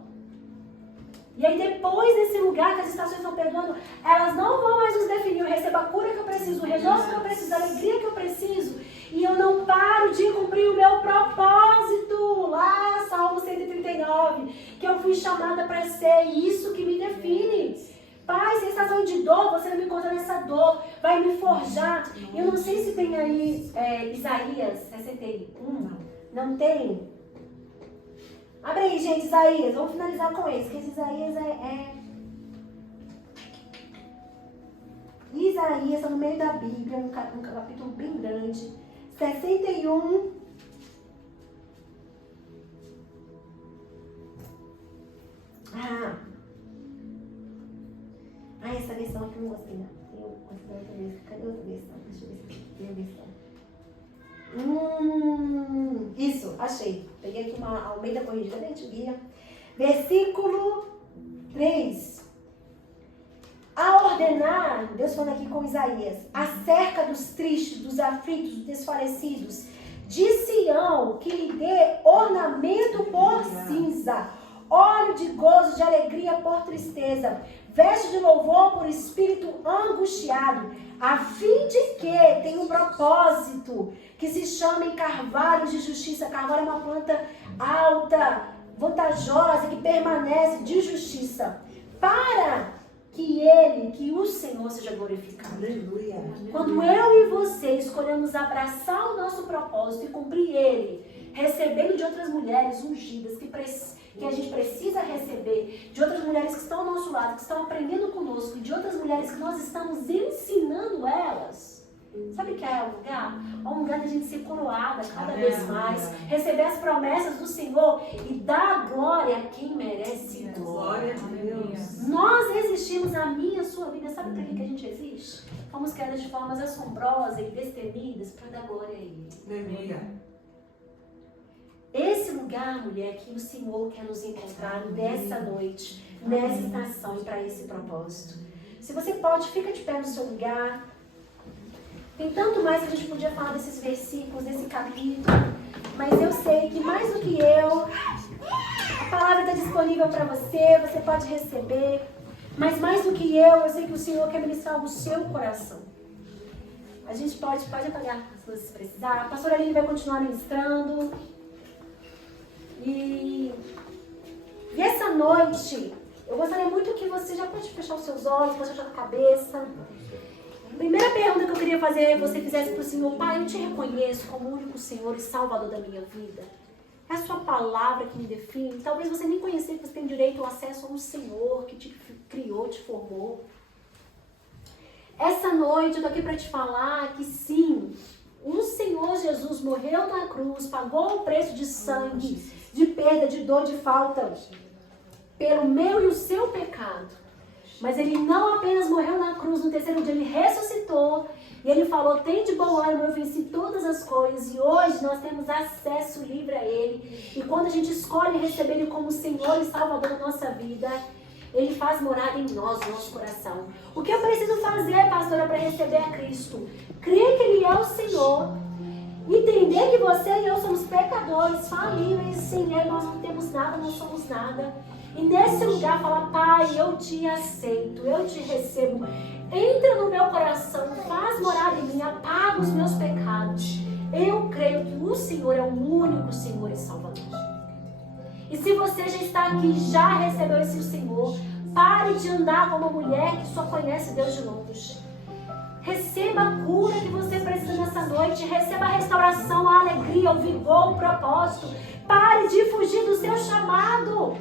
E aí depois desse lugar que as estações estão pegando, elas não vão mais nos definir. Eu recebo a cura que eu preciso, o renovo que eu preciso, a alegria que eu preciso. E eu não paro de cumprir o meu propósito. Lá, Salmo 139, que eu fui chamada para ser isso que me define. Pai, se estação de dor, você não me encontra nessa dor, vai me forjar. Eu não sei se tem aí Isaías 61, não tem? Abre aí, gente, Isaías. Vamos finalizar com esse, porque esse Isaías Isaías está no meio da Bíblia, um capítulo bem grande. 61. Essa versão aqui eu não gostei, não. Eu gostei outra versão. Cadê outra versão? Deixa eu ver se tem a versão. Isso, achei. Peguei aqui uma Almeida Corrigida bem antiguinha. Versículo 3. A ordenar, Deus falando aqui com Isaías, acerca dos tristes, dos aflitos, dos desfalecidos, de Sião, que lhe dê ornamento por cinza, óleo de gozo, de alegria por tristeza, veste de louvor por espírito angustiado, a fim de que tenha um propósito, que se chamem carvalhos de justiça. Carvalho é uma planta alta, vantajosa, que permanece de justiça, para que o Senhor seja glorificado. Aleluia. Quando eu e você escolhemos abraçar o nosso propósito e cumprir ele, recebendo de outras mulheres ungidas que a gente precisa receber, de outras mulheres que estão ao nosso lado, que estão aprendendo conosco, e de outras mulheres que nós estamos ensinando elas. Sabe o que é o lugar? É um lugar de a gente ser coroada cada vez mais, receber as promessas do Senhor e dar glória a quem merece glória. Nós existimos a minha, a sua vida. Sabe por que a gente existe? Fomos criadas de formas assombrosas e destemidas para dar glória a Ele. Esse lugar, mulher, que o Senhor quer nos encontrar nessa noite, nessa estação e para esse propósito. Se você pode, fica de pé no seu lugar. Tem tanto mais que a gente podia falar desses versículos, desse capítulo, mas eu sei que mais do que eu, a palavra está disponível para você, você pode receber, mas mais do que eu sei que o Senhor quer ministrar o seu coração. A gente pode apagar as luzes se precisar. A pastora Aline vai continuar ministrando. E essa noite, eu gostaria muito que você já pode fechar os seus olhos, pode fechar a cabeça. A primeira pergunta que eu queria fazer é que você fizesse para o Senhor: Pai, eu te reconheço como o único Senhor e Salvador da minha vida. É a sua palavra que me define. Talvez você nem conheça que você tem direito ao acesso a um Senhor que te criou, te formou. Essa noite eu estou aqui para te falar que sim, o Senhor Jesus morreu na cruz, pagou o preço de sangue, de perda, de dor, de falta, pelo meu e o seu pecado. Mas Ele não apenas morreu na cruz, no terceiro dia Ele ressuscitou. E Ele falou: tem de bom ânimo, eu venci todas as coisas. E hoje nós temos acesso livre a Ele. E quando a gente escolhe receber Ele como Senhor e Salvador da nossa vida, Ele faz morada em nós, no nosso coração. O que eu preciso fazer, pastora, para receber a Cristo? Crer que Ele é o Senhor. Entender que você e eu somos pecadores, falíveis. Sem Ele nós não temos nada, não somos nada. E nesse lugar falar: Pai, eu te aceito, eu te recebo. Entra no meu coração, faz morada em mim, apaga os meus pecados. Eu creio que o Senhor é o único Senhor e Salvador. E se você já está aqui, já recebeu esse Senhor, pare de andar como uma mulher que só conhece Deus de longe. Receba a cura que você precisa nessa noite. Receba a restauração, a alegria, o vigor, o propósito. Pare de fugir do seu chamado.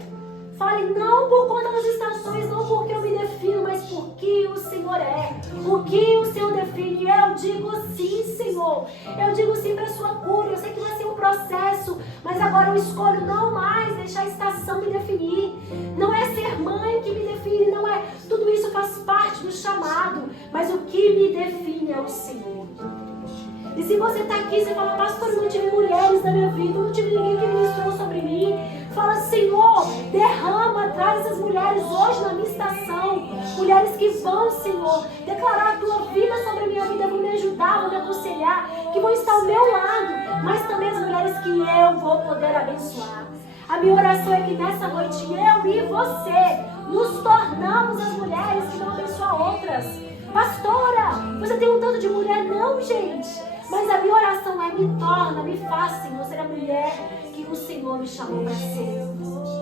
Fale: não por conta das estações, não porque eu me defino, mas porque o Senhor é. O que o Senhor define. Eu digo sim, Senhor. Eu digo sim para a sua cura. Eu sei que vai ser um processo, Mas agora eu escolho não mais deixar a estação me definir. Não é ser mãe que me define, não é. Tudo isso faz parte do chamado. Mas o que me define é o Senhor. E se você está aqui, você fala, pastor, eu não tive mulheres na minha vida, eu não tive ninguém que ministrou sobre mim. Fala, Senhor, derrama, traz essas mulheres hoje na minha estação. Mulheres que vão, Senhor, declarar a tua vida sobre a minha vida, vão me ajudar, vão me aconselhar, que vão estar ao meu lado, mas também as mulheres que eu vou poder abençoar. A minha oração é que nessa noite eu e você nos tornamos as mulheres que vão abençoar outras. Pastora, você tem um tanto de mulher? Não, gente. Mas a minha oração é: me torna, me faça, Senhor, ser a mulher que o Senhor me chamou para ser.